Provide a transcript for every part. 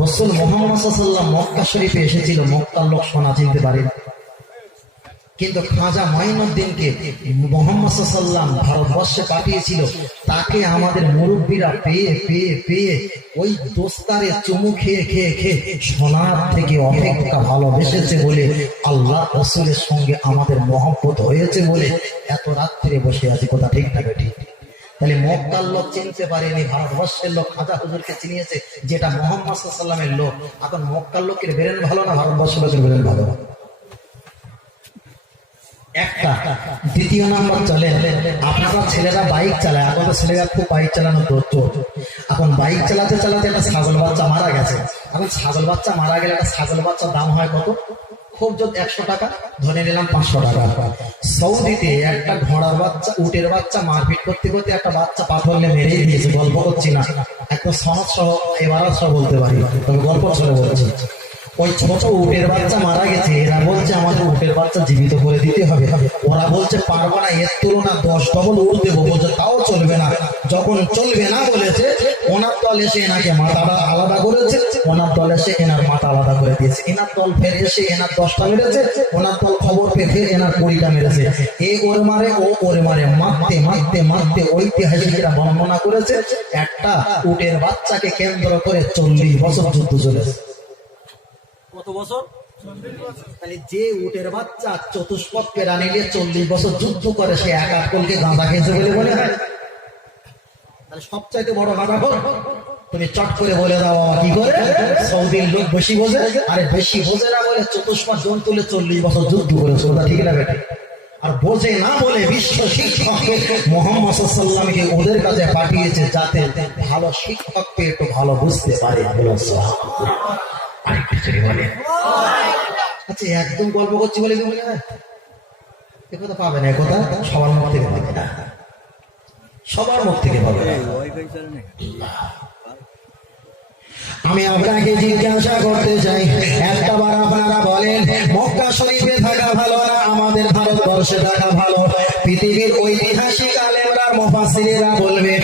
রাসূল মুহাম্মদ সাল্লাল্লাহু আলাইহি ওয়াসাল্লাম মক্কা শরীফে এসেছিল, মক্কার লোক সোনা চিনতে পারে না, কিন্তু খাজা মাইনুদ্দিনকে মুহাম্মদ সাল্লাল্লাহু আলাইহি ওয়াসাল্লাম ভারতবর্ষে পাঠিয়েছিল। তাকে আমাদের মুরব্বীরা পেয়ে পেয়ে পেয়ে ওই দোস্তারে চুমু খেয়ে খেয়ে খেয়ে সোনার থেকে অপেক্ষা ভালোবেসেছে বলে, আল্লাহ রাসূলের সঙ্গে আমাদের মহব্বত হয়েছে বলে এত রাত্রে বসে আছি। কথা ঠিক না ঠিক? তাহলে মক্কার লোক চিনতে পারেনি, ভারতবর্ষের লোক খাজা হুজুরকে চিনিয়েছে, যেটা মুহাম্মদ সাল্লাল্লাহু আলাইহি ওয়াসাল্লামের লোক। এখন মক্কার লোকের বেরেন ভালো না ভারতবর্ষের লোকের বেরেন ভালো? একটা। দ্বিতীয় নাম্বার, চলে আপনারা ছেলেরা বাইক চালায়, এখন ছেলেরা খুব বাইক চালানো দৌড়। এখন বাইক চালাতে চালাতে একটা ছাগল বাচ্চা মারা গেছে। এখন ছাগল বাচ্চা মারা গেলে একটা ছাগল বাচ্চার দাম হয় কত? খুব যদি 100 টাকা, ধরে নিলাম 500 টাকা। সৌদিতে একটা ঘোড়ার বাচ্চা, উটের বাচ্চা মারপিট করতে করতে একটা বাচ্চা পাথরলে মেরেই দিয়েছে। গল্প করছি না, একদম সনদ সহ এবার সহ বলতে পারি, তবে গল্প সহ বলছি। ওই ছোট উটের বাচ্চা মারা গেছে, এরা বলছে আমাদের উটের বাচ্চা জীবিত করে দিতে হবে। ওরা বলছে পারবো না, এর তুলনা 10 ডবল উট দেবো। বলছে তাও চলবে না। যখন চলবে না বলেছে, ওনার দল এসে এনাকে মাথাটা আলাদা করেছে, ওনার দল এসে এনার মাথা আলাদা করে দিয়েছে। এনার দল ফের এসে এনার 10টা মেরেছে, ওনার দল খবর পেয়ে ফের এনার 20টা মেরেছে। এ ওর মারে, ও ওর মারে, মারতে মারতে মারতে ঐতিহাসিকরা বর্ণনা করেছে একটা উটের বাচ্চাকে কেন্দ্র করে 40 বছর যুদ্ধ চলেছে। কত বছর? তাহলে যে উটের বাচ্চা চতুষ্পদ প্রাণী নিয়ে 40 বছর যুদ্ধ করে, সে এক আটকলকে গাঁদা খেয়েছে বলে মনে হয়? তাহলে সবচাইতে বড় গাঁদা খোর তুমি চট করে বলে দাও কি করে? সৌদির লোক বেশি বোঝে। আরে বেশি বোঝে না বলে চতুষ্পদ জন্তু 40 বছর যুদ্ধ করেছে। ওটা ঠিক না বেটা? আর বোঝে না বলে বিশ্ব শিক্ষক মুহাম্মদ সাল্লাল্লাহু আলাইহি ওয়াসাল্লামকে ওদের কাছে পাঠিয়েছে, যাতে ভালো শিক্ষক পেয়ে একটু ভালো বুঝতে পারে। আচ্ছা, একদম গল্প করছি বলে কি মনে হয়? একথা পাবে না, একথা সবার মুখ থেকে পাবে না, সবার মুখ থেকে পাবে না। আমি আপনাকে জিজ্ঞাসা করতে চাই, একটা বার আপনারা বলেন, মক্কা শরীফে থাকা ভালো না আমাদের ভারতবর্ষে থাকা ভালো? পৃথিবীর ঐতিহাসিক আলেমরা মুফাসসিরেরা বলবে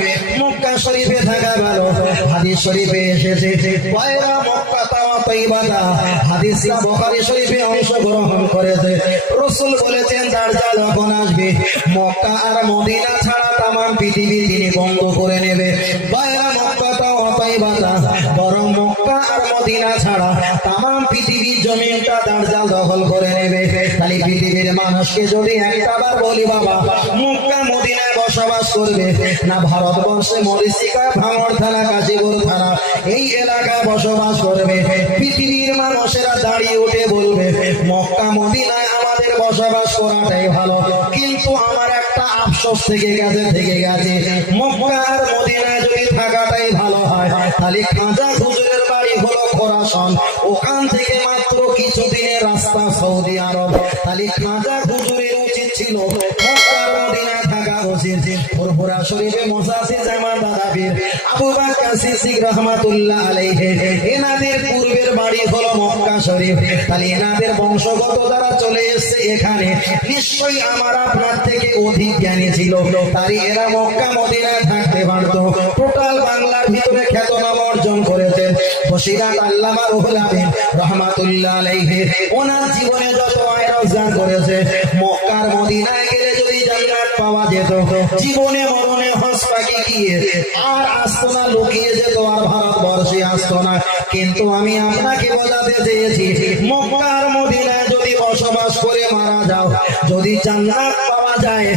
মক্কা শরীফে থাকা ভালো। হাদিস শরীফে এসেছে ওয়াইরা মক্কা তাওয়াইবাদা, হাদিসটা বুখারী শরীফে অংশগ্রহণ করেছে। রাসূল বলেছেন দাজ্জাল যখন আসবে, মক্কা আর মদিনা ছাড়া তামাম পৃথিবী তিনি বন্ধ করে নেবে। ওয়াইরা মক্কা তাওয়াইবাদা, বরং মক্কা আর মদিনা ছাড়া তামাম পৃথিবীর জমিনটা দাজ্জাল দখল করে নেবে। তাহলে পৃথিবীর মানুষকে যদি একটাবার বলি বাবা মক্কা মদিনায় বসবাস করবে না ভারতবর্ষে মরিচিকা, ভাঙড় থানা, কাশীপুর থানা এই এলাকায় বসবাস করবে, পৃথিবীর মানুষেরা দাঁড়িয়ে উঠে বলবে মক্কা মদিনায় আমাদের বসবাস করাটাই ভালো। কিন্তু আমার একটা আফসোস থেকে গেছে, মক্কা আর মদিনায় যদি থাকাটাই ভালো হয়, তাহলে খাজা হুজুরের বাড়ি হলো খোরাসান, ওখান থেকে মাত্র কিছু দিনের রাস্তা সৌদি আরব। তাহলে খাজা হুজুরের উচিত ছিল মক্কা আর মদিনায় থাকা উচিত। ফুরফুরা শরীফে মুসাসি জামান দাদাবীর আবু বকর সিদ্দিক রাহমাতুল্লাহ আলাইহি, এনাদের পূর্বের বাড়ি হলো মক্কা শরীফ। তাহলে এনাদের বংশগত দ্বারা চলে এসেছে এখানে, নিশ্চয়ই আমার আপনার থেকে অধিক জ্ঞানী ছিল, তাই এরা মক্কা মদিনায় থাকতে পারত। টোটাল বাংলার ভিতরে খ্যাতনাম অর্জন করেছেন বসিরাত আল্লামা রুহুল আমিন রাহমাতুল্লাহ আলাইহি। ওনার জীবনে যত আয় রোজগার করেছে, মক্কার মদিনায় গেলে যদি জান্নাত পাওয়া যেত, জীবনে মরণে হজ পাকে গিয়ে আর আসতো না, লুকিয়ে যেত, আর ভারতবর্ষে আসতো না। কিন্তু আমি আপনাকে বোঝাতে চেয়েছি, মক্কার মদিনায় যদি বসবাস করে মারা যাও, যদি জান্নাত পাওয়া যায়,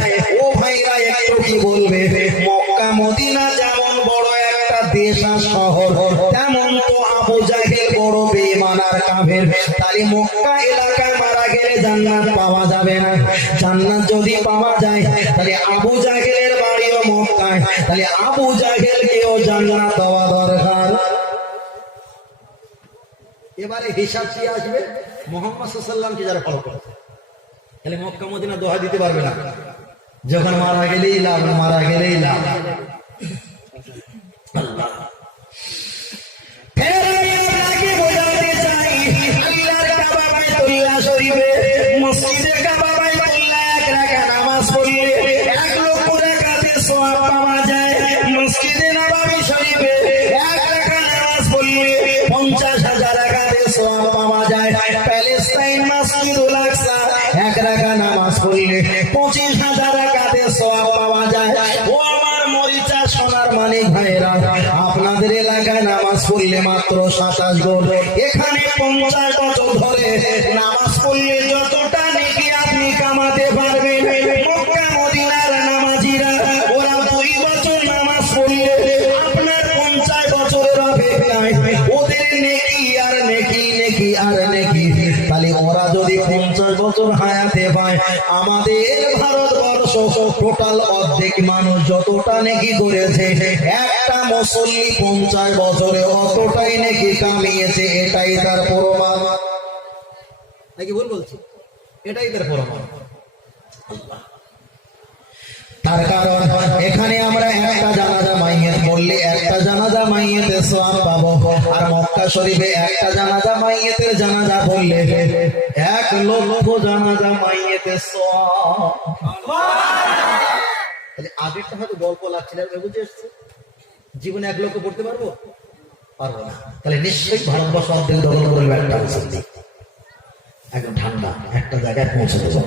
ও ভাইরা একটু কি বলবে? মক্কা মদিনা যেমন বড় একটা দেশ আর শহর, তেমন তো আবু জাহেল বড় বেঈমান আর কাফের। তাই মক্কা এলাকায় মারা গেলে জান্নাত পাওয়া যাবে না। জান্নাত যদি পাওয়া যায়, তাহলে আবু জাহেলের বাড়িও মক্কায়, তাহলে আবু জাহেলকেও জান্নাত দেওয়া দরকার। এবারে হিসাব কি আসবে? মুহাম্মদ সাল্লাল্লাহু আলাইহি ওয়াসাল্লামকে যারা ফলো করে, তাহলে মক্কা মদিনা দোহা দিতে পারবে না। যখন মারা গেলেই লাভ, মারা গেলেই লাভ। আল্লাহ মসজিদে কাবা বাইতুল্লাহ এক রাকাত নামাজ পড়লে 1 লক্ষ রাকাতের সওয়াব পাওয়া যায়। মসজিদে নববী শরীফে 1 রাকাত নামাজ পড়লে নামাজ পড়লে মাত্র 27 গুণ। এখানে 50 বছর ধরে নামাজ পড়লে যতটা নেকি আপনি কামাতে পারবেন, মক্কা মদিনার নামাজিরা ওরা 2 বছর নামাজ পড়লে আপনার 50 বছরের অপেক্ষায় ওদের নেকি আর নেকি নেকি আর নেকি। তাহলে ওরা যদি 50 বছর হায়াতে পায়, আমাদের ভারতবর্ষ টোটাল অর্ধেক মানুষ যতটা নেকি করেছে, একটা মুসল্লি 50 বছরে অতটাই নেকি কামিয়েছে। এটাই তার প্রমাণ নাকি ভুল বলছি? এটাই তার প্রমাণ। তার কারণ এখানে আমরা একটা জানাজা মাইয়িত বললে একটা জানাজা মাইয়িতের সওয়াব পাবো, আর মক্কা শরীফে একটা জানাজা মাইয়িতের জানাজা বললে 1 লক্ষ জানাজা মাইয়িতের সওয়াব। তাহলে আগেরটা হয়তো গল্প লাগছিল, বুঝে এসছে জীবনে 1 লক্ষ পড়তে পারবো পারবো না। তাহলে নিশ্চয়ই ভারতবর্ষ অর্ধেক দখল করবে একটা মুসল্লি, একদম ঠান্ডা একটা জায়গায় পৌঁছে দেবো।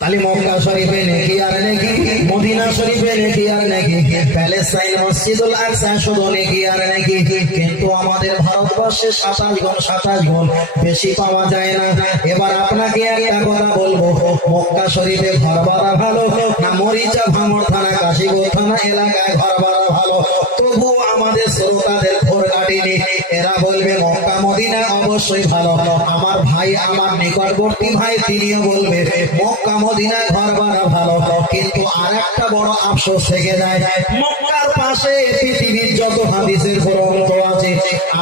তাহলে মক্কা শরীফে নেকি আর নেকি, মদিনা শরীফে নেকি আর নেকি, প্যালেস্টাইন মসজিদুল আকসা শুধু নেকি আর নেকি। কিন্তু আমাদের ভারতবর্ষে 27 গুণ বেশি পাওয়া যায় না। এবার আপনাকে একটা কথা বলবো, মক্কা শরীফে ঘর ভাড়া ভালো না মরিচা ভাঙড় থানা কাশীপুর থানা এলাকায় ঘর ভাড়া ভালো? তবু আমাদের শ্রোতাদের ঘোর কাটিনি, এরা বলবে মক্কা মদিনা অবশ্যই ভালো। আমার ভাই, আমার নিকটবর্তী ভাই, তিনিও বলবে মক্কা মদিনায় ঘর ভাড়া ভালো। কিন্তু আর একটা বড় আফসোস থেকে যায়, মক্কার পাশে পৃথিবীর যত হাদিসের গ্রন্থ আছে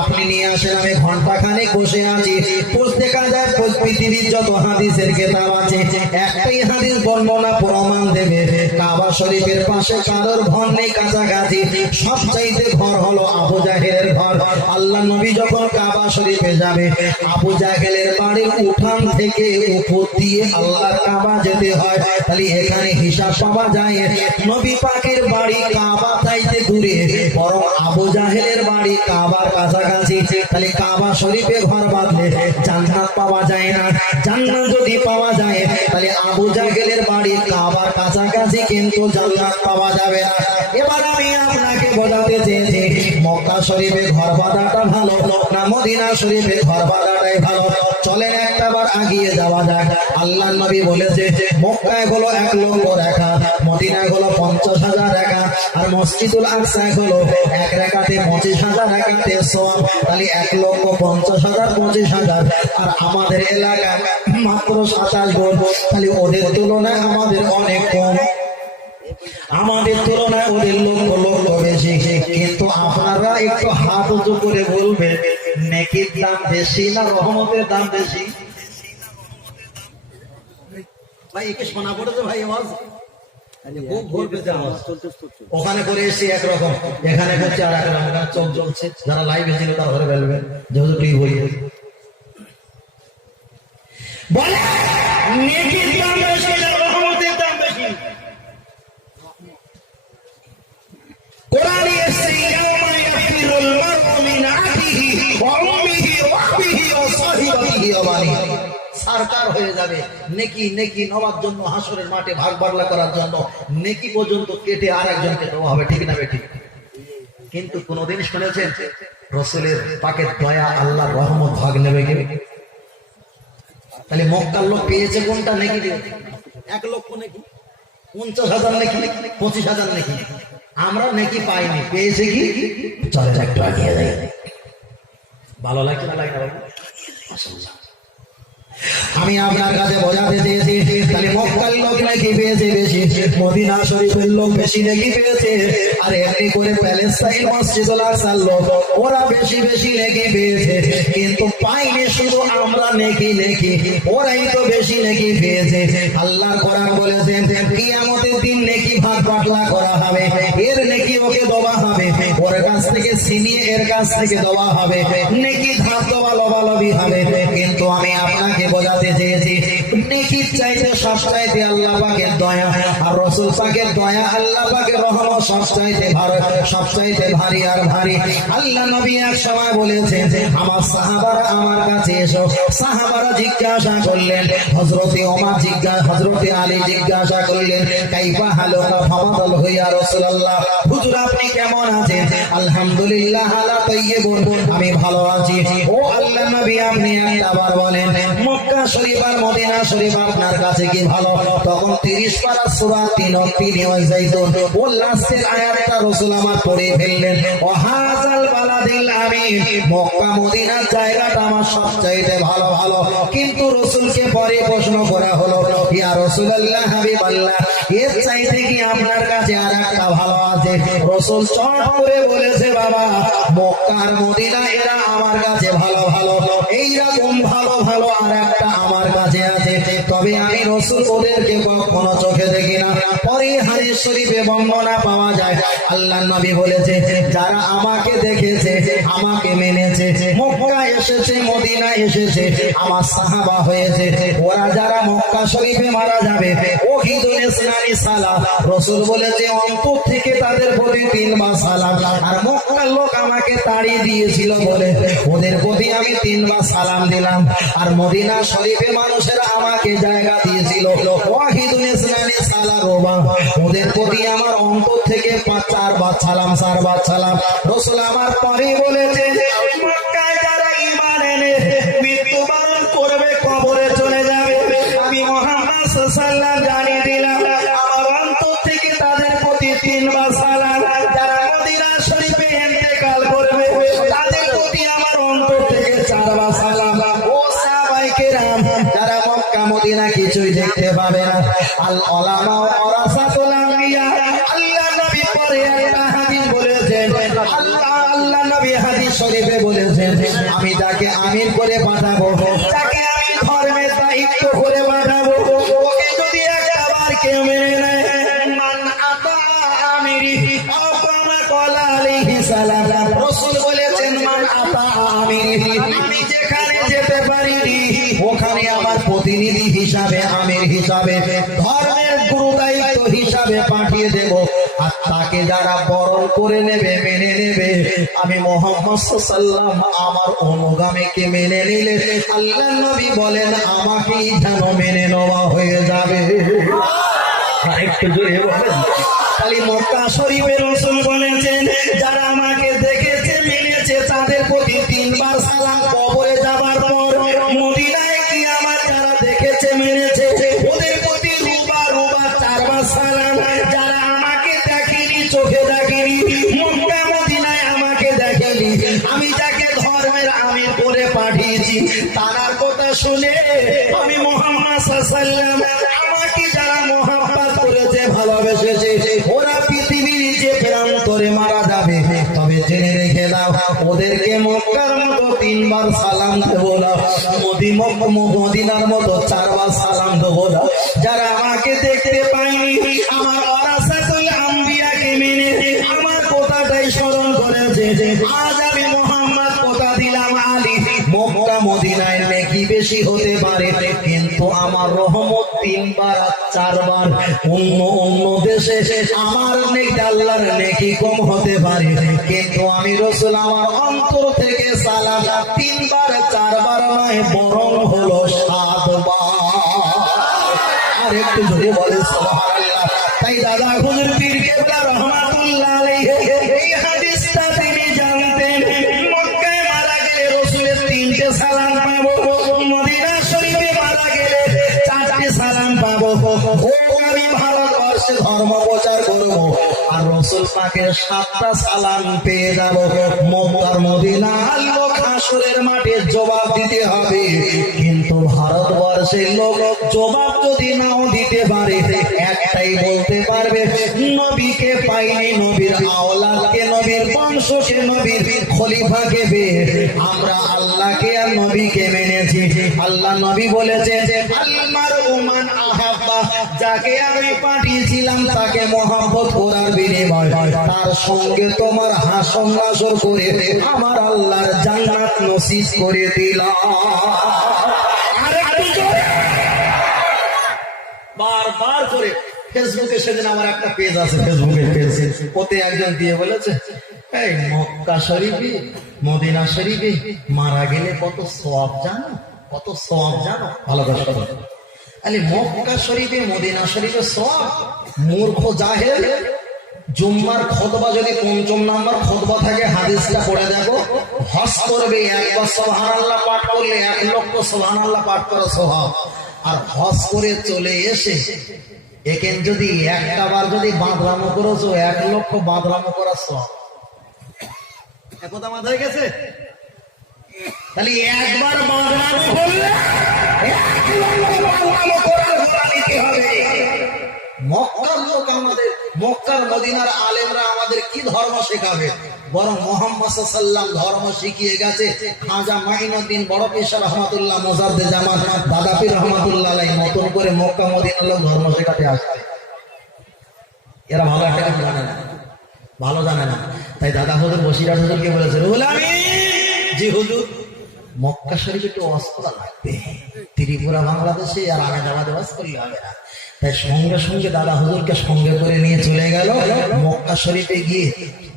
আপনি নিয়ে আসেন, আমি ঘন্টা খানেক বসে আছি, দেখা যায় পৃথিবীর যত হাদিসের কিতাব আছে একটাই হাদিস বর্ণনা প্রমাণ দেবে কাবা শরীফের পাশে কারোর ঘর নেই কাছাকাছি। সবচাইতে ঘর হলো আবু জাহেলের ঘর। আল্লাহ নবী যখন কাবা শরীফে যাবে, আবু জাহেলের বাড়ির উঠান থেকে উপর দিয়ে আল্লাহর কাবা যেতে হয়। তাহলে এখানে হিসাব পাওয়া যায় নবী পাকের বাড়ি কাবা চাইতে দূরে, বরং আবু জাহেলের বাড়ি কাবার কাছাকাছি। তাহলে কাবা শরীফে ঘর বাঁধলে জান্নাত পাওয়া যায় না। জান্নাত যদি পাওয়া যায় তাহলে আবু জাহেলের বাড়ি কাবার কাছাকাছি, কিন্তু জান্নাত পাওয়া যাবে না। এবার আমি আপনাকে বোঝাতে চেয়েছি মক্কা শরীফে ঘর বাঁধাটা ভালো না মদিনা শরীফে ঘর বাঁধাটাই ভালো? চলেন একটাবার আগিয়ে যাওয়া যাক। আল্লাহ নবী বলেছে মক্কায় হলো 1 লক্ষ রাখা, মদিনায় হলো 50,000 রাখা, আর মসজিদুল আকসা হলো 1 রাকাতে 25,000 রাকাতে সওয়াব। তাহলে 1,50,000 25,000, আর আমাদের এলাকায় মাত্র 27 গুণ। তাহলে ওদের তুলনায় আমাদের অনেক কম, আমাদের তুলনায় ওদের লক্ষ লক্ষ বেশি। কিন্তু আপনারা একটু হাত উঁচু করে বলবেন নেকির দাম বেশি না রহমতের দাম বেশি? ভাই একে শোনা পড়েছে ভাই আওয়াজ, ওখানে করে এসে একরকম, এখানে করছে আর একরকম, চোখ জ্বলছে। যারা লাইভে ছিল তারা ধরে ফেলবে যেহেতু টিভি বই বলে নেকির দাম বেশি না রহমতের দাম বেশি? কোরআনে এসেছে ইয়াউমা ইয়াফিরুল মারউ মিন আখিহি ওয়া উম্মিহি ওয়া আবিহি ওয়া সাহিবাতিহি ওয়া বানিহি। সরকার হয়ে যাবে নেকি নেকি নেওয়ার জন্য, হাসরের মাঠে ভাগ বাড়লা করার জন্য নেকি পর্যন্ত কেটে আর একজনকে দেওয়া হবে, ঠিক না বেঠিক? কিন্তু কোনদিন শুনেছেন রাসূলের পাকের দয়া আল্লাহর রহমত ভাগ নেবে কে? তাহলে মক্কার লোক পেয়েছে কোনটা নেকি? 1 লক্ষ নেকি, 50,000 নেকি, 25,000 নেকি। আমরা নেকি পাইনি, পেয়েছে কি? চলে একটু আগিয়ে যাই। ভালো লাগছে না লাগে না ভাই? আমি আপনার কাছে বোঝাতে চেয়েছি তাহলে মক্কার লোক নাকি পেয়েছে বেশি, মদিনা শরীফের লোক বেশি নাকি পেয়েছে, আর এমনি করে প্যালেস্টাইন মসজিদুল আকসার লোক ওরা বেশি বেশি নাকি পেয়েছে। কিন্তু পাইনি শুধু আমরা নাকি নাকি, ওরাই তো বেশি নাকি পেয়েছে। আল্লাহর কোরআন বলেছেন কিয়ামতের দিন নাকি ভাগ বাটলা করা হবে, এর নাকি ওকে দেওয়া হবে, ওর কাছ থেকে ছিনিয়ে এর কাছ থেকে দেওয়া হবে, নাকি ধাপ দেওয়া লবালবি হবে। কিন্তু আমি আপনাকে বোঝাতে চেয়েছি নেকির চাইতে সবচাইতে আল্লাহ পাকের দয়া, আর রাসূল পাকের দয়া আল্লাহ পাকের রহমত সবচাইতে ভারী, সবচাইতে ভারী আর ভারী। আল্লাহ নবী এক সময় বলেছেন, আমার সাহাবারা আমার কাছে এসো। সাহাবারা জিজ্ঞাসা করলেন, হযরতে ওমর হযরতে আলী জিজ্ঞাসা করলেন, কাইফা হালুকা ফামাদাল ইয়া রাসূলুল্লাহ, হুজুর আপনি কেমন আছেন? আলহামদুলিল্লাহ আলা তাইয়্যিবুন, আমি ভালো আছি। ও আল্লাহর নবী আপনি একবার বলেন, মক্কা শরীফ আর মদিনা শরীফ আপনার কাছে কি ভালো? তখন 30 পারা সূরা 3 ওই যাইতুন ও লাস্টের আয়াতটা রাসূল আমার পড়ে ফেললেন, ও হাযাল বালাদিল আমিন, মক্কা মদিনার জায়গাটা আমার সবচাইতে ভালো ভালো। কিন্তু রাসূলকে পরে প্রশ্ন করা হলো, ইয়া রাসূলুল্লাহ হাবিবাল্লাহ, এর চাইতে কি আপনার কাছে আরেকটা ভালো আছে? রাসূল চট করে বলেছে, বাবা মক্কা আর মদিনা এরা আমার কাছে ভালো ভালো, এইরকম ভালো ভালো আরেকটা আমার কাছে আছে, তবে আমি রাসূল ওদেরকে কখনো চোখে দেখি না। পরে হাদিস শরীফে বর্ণনা পাওয়া যায়, আল্লাহর নবী বলেছে, যারা আমাকে দেখেছে, আমাকে মেনেছে, মক্কা এসেছে মদিনা এসেছে, আমার সাহাবা হয়েছে, ওরা যারা মক্কা শরীফে মারা যাবে, ওহিদুল ইসলামি সালাম, রাসূল বলেছে অন্তর থেকে তাদের প্রতি 3 বার সালাম। আর মক্কার লোক আমাকে তাড়িয়ে দিয়েছিল বলে ওদের প্রতি আমি 3 বার সালাম দিলাম। আর মদিনা শরীফে মানুষেরা আমাকে জায়গা দিয়েছিল, ওয়াহিদুল ইসলামি সালাম, ওদের প্রতি আমার অন্তর থেকে 4 বার সালাম, 4 বার সালাম। রাসূল আমার পরে বলেছে, মক্কায় যারা ঈমান এনে মৃত্যুবরণ করবে, কবরে চলে যাবে, আমি মুহাম্মদ সাল্লাল্লাহু আলাইহি ওয়াসাল্লাম জানিয়ে দিলাম আমার অন্তর থেকে তাদের প্রতি 3 বার সালাম। যারা মদিনা শরীফে ইন্তেকাল করবে, তাদের প্রতি আমার অন্তর থেকে 4 বার সালাম। ও সাহাবায়ে কেরাম, যারা মক্কা মদিনা কিছুই দেখতে পাবে না, আল উলামা ওয়ারাসাতুল আম্বিয়া, আল্লাহ নবী পরে একটা হাদিস বলেছেন, আল্লাহ নবী হাদিস শরীফে বলেছেন, আমি তাকে আমির করে পাঠাবো, তাকে আমি ধর্মের দায়িত্ব করে পাঠাবো, ওকে যদি একবার কেউ মেনে নেয়, মান আতা আমিরি আও কামা ক্বালা আলাইহি সালাম, রাসূল বলেছেন, মান আতা আমিরি, আমি যেখানে যেতে পারিনি ওখানে আমার প্রতিনিধি হিসাবে, আমির হিসাবে, ধর্মের গুরু দায়িত্ব হিসাবে পাঠিয়ে দেব। আর তাকে যারা বরণ করে নেবে, মেনে নেবে, আমি মুহাম্মদ সাল্লাল্লাহু আলাইহি ওয়াসাল্লাম আমার অনুগামীকে মেনে নিলে আল্লাহর নবী বলেন আমাকেই যেন মেনে নেওয়া হয়ে যাবে। একটু জোরে বলেন। খালি মক্কা শরীফের রাসূল বলেছেন, যারা আমাকে দেখেছে মেনেছে তাদের প্রতি 3 বার সালাম, কবরে যাবার পর মদিনায় কি আমার যারা দেখেছে মেনেছে ওদের প্রতি রুবা 4 বার সালাম। যারা আমাকে দেখেনি, চোখে দেখেনি, মক্কা মদিনায় আমাকে দেখেনি, আমি যাকে ধর্মের আমির করে পাঠিয়েছি তার কথা শুনে আমি মুহাম্মদ সাল্লাল্লাহু আলাইহি ওয়াসাল্লাম, আমাকে যারা মহব্বত করেছে, ভালোবেসেছে, ওরা পৃথিবীর যে প্রান্তরে মারা যাবে, তবে জেনে রেখে দাও ওদেরকে মক্কার মতো 3 বার সালাম দেব না, মদিনার মতো 4 বার সালাম দেব না। যারা আমাকে দেখতে পায়নি, আমার ওয়ারাসাতুল আম্বিয়াকে মেনে আমার কথাটাই স্মরণ করেছে, আজ আমি মুহাম্মদ কথা দিলাম আলী, মক্কা মদিনায় নেকি বেশি হতে পারে, কিন্তু আমার রহমত 3 বার 4 বার। অন্য দেশে আমার নেকি, আল্লাহর নেকি কম হতে পারে, কিন্তু আমি রাসূল আমার অন্তর থেকে সালাম 3 বার 4 বার নয়, বরং হলো 7 বার। আর একটু জোরে বলে সুবহানাল্লাহ। তাই দাদা হুজুর পীর কেবলা রহমাতুল্লাহ আলাইহি এই হাদিসটা তিনি জানতেন, মক্কায় মারা গেলে রাসূলের 3টে সালাম পাবো, মদিনা শরীফে মারা গেলে 4টে সালাম পাবো। আমি ভারতবর্ষে ধর্ম প্রচার করবো আর রাসূল পাকের 7টা সালাম পেয়ে যাব। মক্কার মদিনার লোক হাসরের মাঠে জবাব দিতে হবে, কিন্তু ভারতবর্ষের লোক জবাব যদি নাও দিতে পারে, একটাই বলতে পারবে, নবীকে পাইনি, নবীর আওলাদকে, নবীর বংশকে, নবীর খলিফাকে পেয়ে আমরা আল্লাহকে আর নবীকে মেনেছি। আল্লাহ নবী বলেছে, আলমারউ মান আহাব্বা, যাকে আমি পাঠিয়েছিলাম তাকে মহব্বত করার বিনিময় তার সঙ্গে তোমার হাসর নাসর করে আমার আল্লাহর জান্নাত নসিব করে দিলাম। বারবার করে ফেসবুকে সেদিন আমার একটা পেজ আছে, ফেসবুকের পেজ, ওতে একজন দিয়ে বলেছে এই মক্কা শরীফে মদিনা শরীফে মারা গেলে কত সওয়াব জানো, কত সওয়াব জানো। ভালো কথা বলো, আরে মক্কা শরীফে মদিনা শরীফে সওয়াব। মূর্খ জাহেল, জুম্মার খুতবা যদি ৫ম নাম্বার খুতবা থাকে হাদিসটা পড়ে দেখো, হজ করবে একবার সুবহানাল্লাহ পাঠ করলে ১,০০,০০০ সুবহানাল্লাহ পাঠ করা সওয়াব। আর হজ করে চলে এসে এখানে যদি একটা বার যদি বাঁদরামো করেছো ১,০০,০০০ বাঁদরামো করা সওয়াব। কথা মাথায় গেছে? তাহলে একবার বাঁদরামো করলে ১,০০,০০০ বাঁদরামো করার ঘোড়া নিতে হবে। মক্কার লোক আমাদের, মক্কার মদিনার আলেমরা আমাদের কি ধর্ম শেখাবে? বরং মুহাম্মদ সাল্লাল্লাহু আলাইহি ওয়াসাল্লাম ধর্ম শিখিয়ে গেছে। খাজা মাইনুদ্দিন বড় পীর রহমাতুল্লাহ মুজাদ্দিদ জামান দাদা পীর রহমাতুল্লাহ আলাইহি নতুন করে মক্কা মদিনার লোক ধর্ম শেখাতে আসছে। এরা ভালো একটা কিছু জানে না, ভালো জানে না। তাই দাদা হুজুর বসিরহাট হুজুরকে বলেছে, রুহুল আমিন জি হুজুর, মক্কা শরীফে একটু ওয়াজ করা লাগবে। ত্রিপুরা বাংলাদেশে আর আমেদাবাদে ওয়াজ করলে হবে না। তাই সঙ্গে সঙ্গে দাদা হুজুরকে সঙ্গে করে নিয়ে চলে গেল মক্কা শরীফে। গিয়ে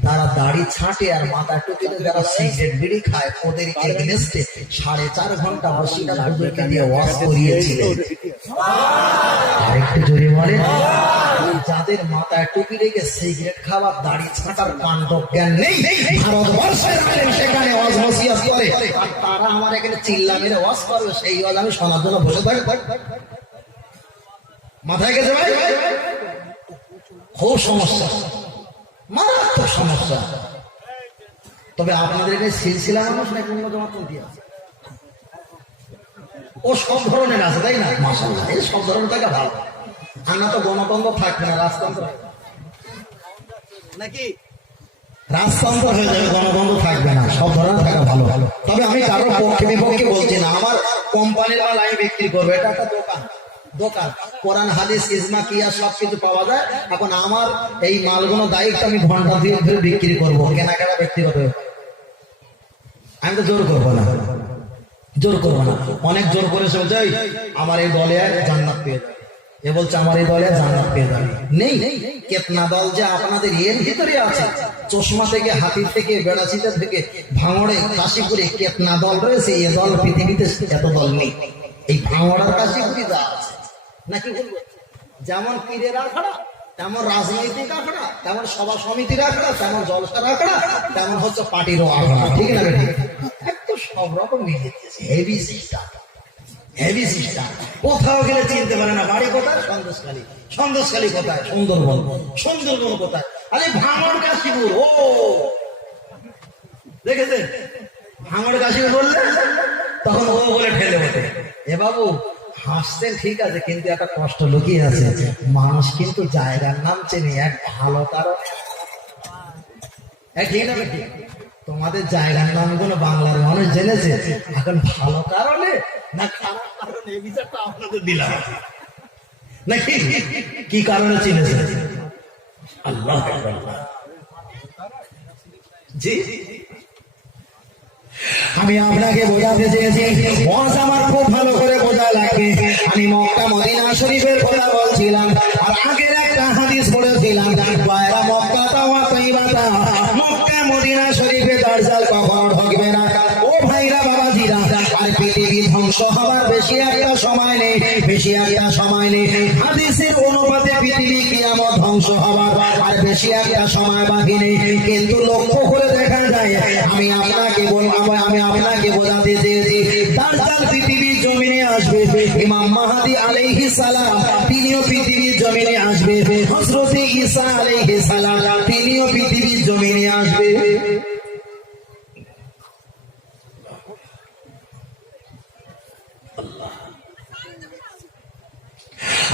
তারা দাড়ি ছাঁটে আর মাথা টুপিতে যারা সিগারেট বিড়ি খায় ওদের এগেনস্টে 4.5 ঘন্টা বসিরহাট হুজুরকে দিয়ে ওয়াজ করিয়েছিলেন। আরেকটু জোরে বলেন, যাদের মাথায় টুপি রেখে সিগারেট খাওয়ার দাড়ি ছাঁটার কাণ্ড জ্ঞান নেই, ভারতবর্ষের আলেম সেখানে ওয়াজ নসিহত করে, আর তারা আমার এখানে চিল্লা মেরে ওয়াজ করবে, সেই ওয়াজ আমি শোনার জন্য বসে থাকি। মাথায় গেছে ভাই? খুব সমস্যা, মারাত্মক সমস্যা। তবে আপনাদের এখানে সিলসিলা মানুষ নাকি অন্য জমা কোনটি আছে? ও সব ধরনের আছে, তাই না? মাশাআল্লাহ, এই সব ধরনের থাকা ভালো। আর না তো গণতন্ত্র থাকবে না, রাজতন্ত্র নাকি রাজতন্ত্র হয়ে যাবে, গণতন্ত্র থাকবে না। সব ধরনের থাকা ভালো। তবে আমি কারোর পক্ষে বিপক্ষে বলছি না। আমার কোম্পানির মাল আমি বিক্রি করবো, এটা একটা দোকান, দোকান কোরআন হাদিস ইজমা কিয়াস সবকিছু পাওয়া যায়। এখন আমার এই মালগুলো দায়িত্ব আমি ঘন্টা 2 ধরে বিক্রি করবো, কেনাকাটা ব্যক্তিগত। আমি তো জোর করবো না, জোর করবো না। অনেক জোর করে চলছে আমার এই দলে জান্নাত পেয়ে যাবে, এ বলছে আমার এই দলে জান্নাত পেয়ে যাবে। নেই, কেতনা দল যে আপনাদের এর ভিতরে আছে। চশমা থেকে, হাতি থেকে, বেড়াচিটা থেকে, ভাঙড়ে, কাশীপুরে কেতনা দল রয়েছে। এ দল পৃথিবীতে এত দল নেই। এই ভাঙড়ার কাশীপুরি দা আছে নাকি বলবো? যেমন পীরের আখড়া, তেমন রাজনৈতিক আখড়া, তেমন সভা সমিতির আখড়া, তেমন জলসার আখড়া, তেমন হচ্ছে পার্টিরও আখড়া। ঠিক না? ঠিক। একটু সব রকম মিলে দিয়েছে। Heavy system, heavy system. কোথাও গেলে চিনতে পারে না বাড়ি কোথায়। সন্দেশখালী, সন্দেশখালী কোথায়? সুন্দরবন, সুন্দরবন কোথায়? আরে ভাঙড় কাশীপুর। ও দেখেছেন, ভাঙড় কাশীপুর বললে তখন ও বলে ঠেলে ওঠে, এ বাবু হাসছেন ঠিক আছে, কিন্তু একটা কষ্ট লুকিয়ে আছে। মানুষ কিন্তু জায়গার নাম চেনে এক ভালো কারণ। ঠিক না? তোমাদের জায়গার নামগুলো বাংলার মানুষ জেনেছে, এখন ভালো কারণে না খারাপ কারণে এই বিচারটা আপনাদের দিলাম নাকি? কি কারণে চিনেছে? আল্লাহ জি, আমি আপনাকে বোঝাতে চেয়েছি, আমার খুব ভালো করে বোঝা লাগবে। আমি মক্কা মদিনা শরীফের কথা বলছিলাম, আর আগের একটা হাদিস পড়েছিলাম, মক্কা তাওয়া তৈবাতা, মক্কা মদিনা শরীফে দার্জাল কখনো ঢুকবে না। ও ভাইরা বাবাজিরা, আর পৃথিবী ধ্বংস হবার বেশি একটা সময় নেই, বেশি একটা সময় নেই। হাদিসের অনুপাতে পৃথিবী কিয়ামত ধ্বংস হবার আর বেশি একটা সময় বাকি নেই। কিন্তু লক্ষ্য করে দেখা যায়, আমি আপনাকে বোঝাতে চেয়েছি, দাজ্জাল পৃথিবীর জমিনে আসবে। ইমাম মাহদী আলাইহিস সালাম তিনিও পৃথিবীর জমিনে আসবে। হযরত ঈসা আলাইহিস সালাম তিনিও পৃথিবীর জমিনে আসবে।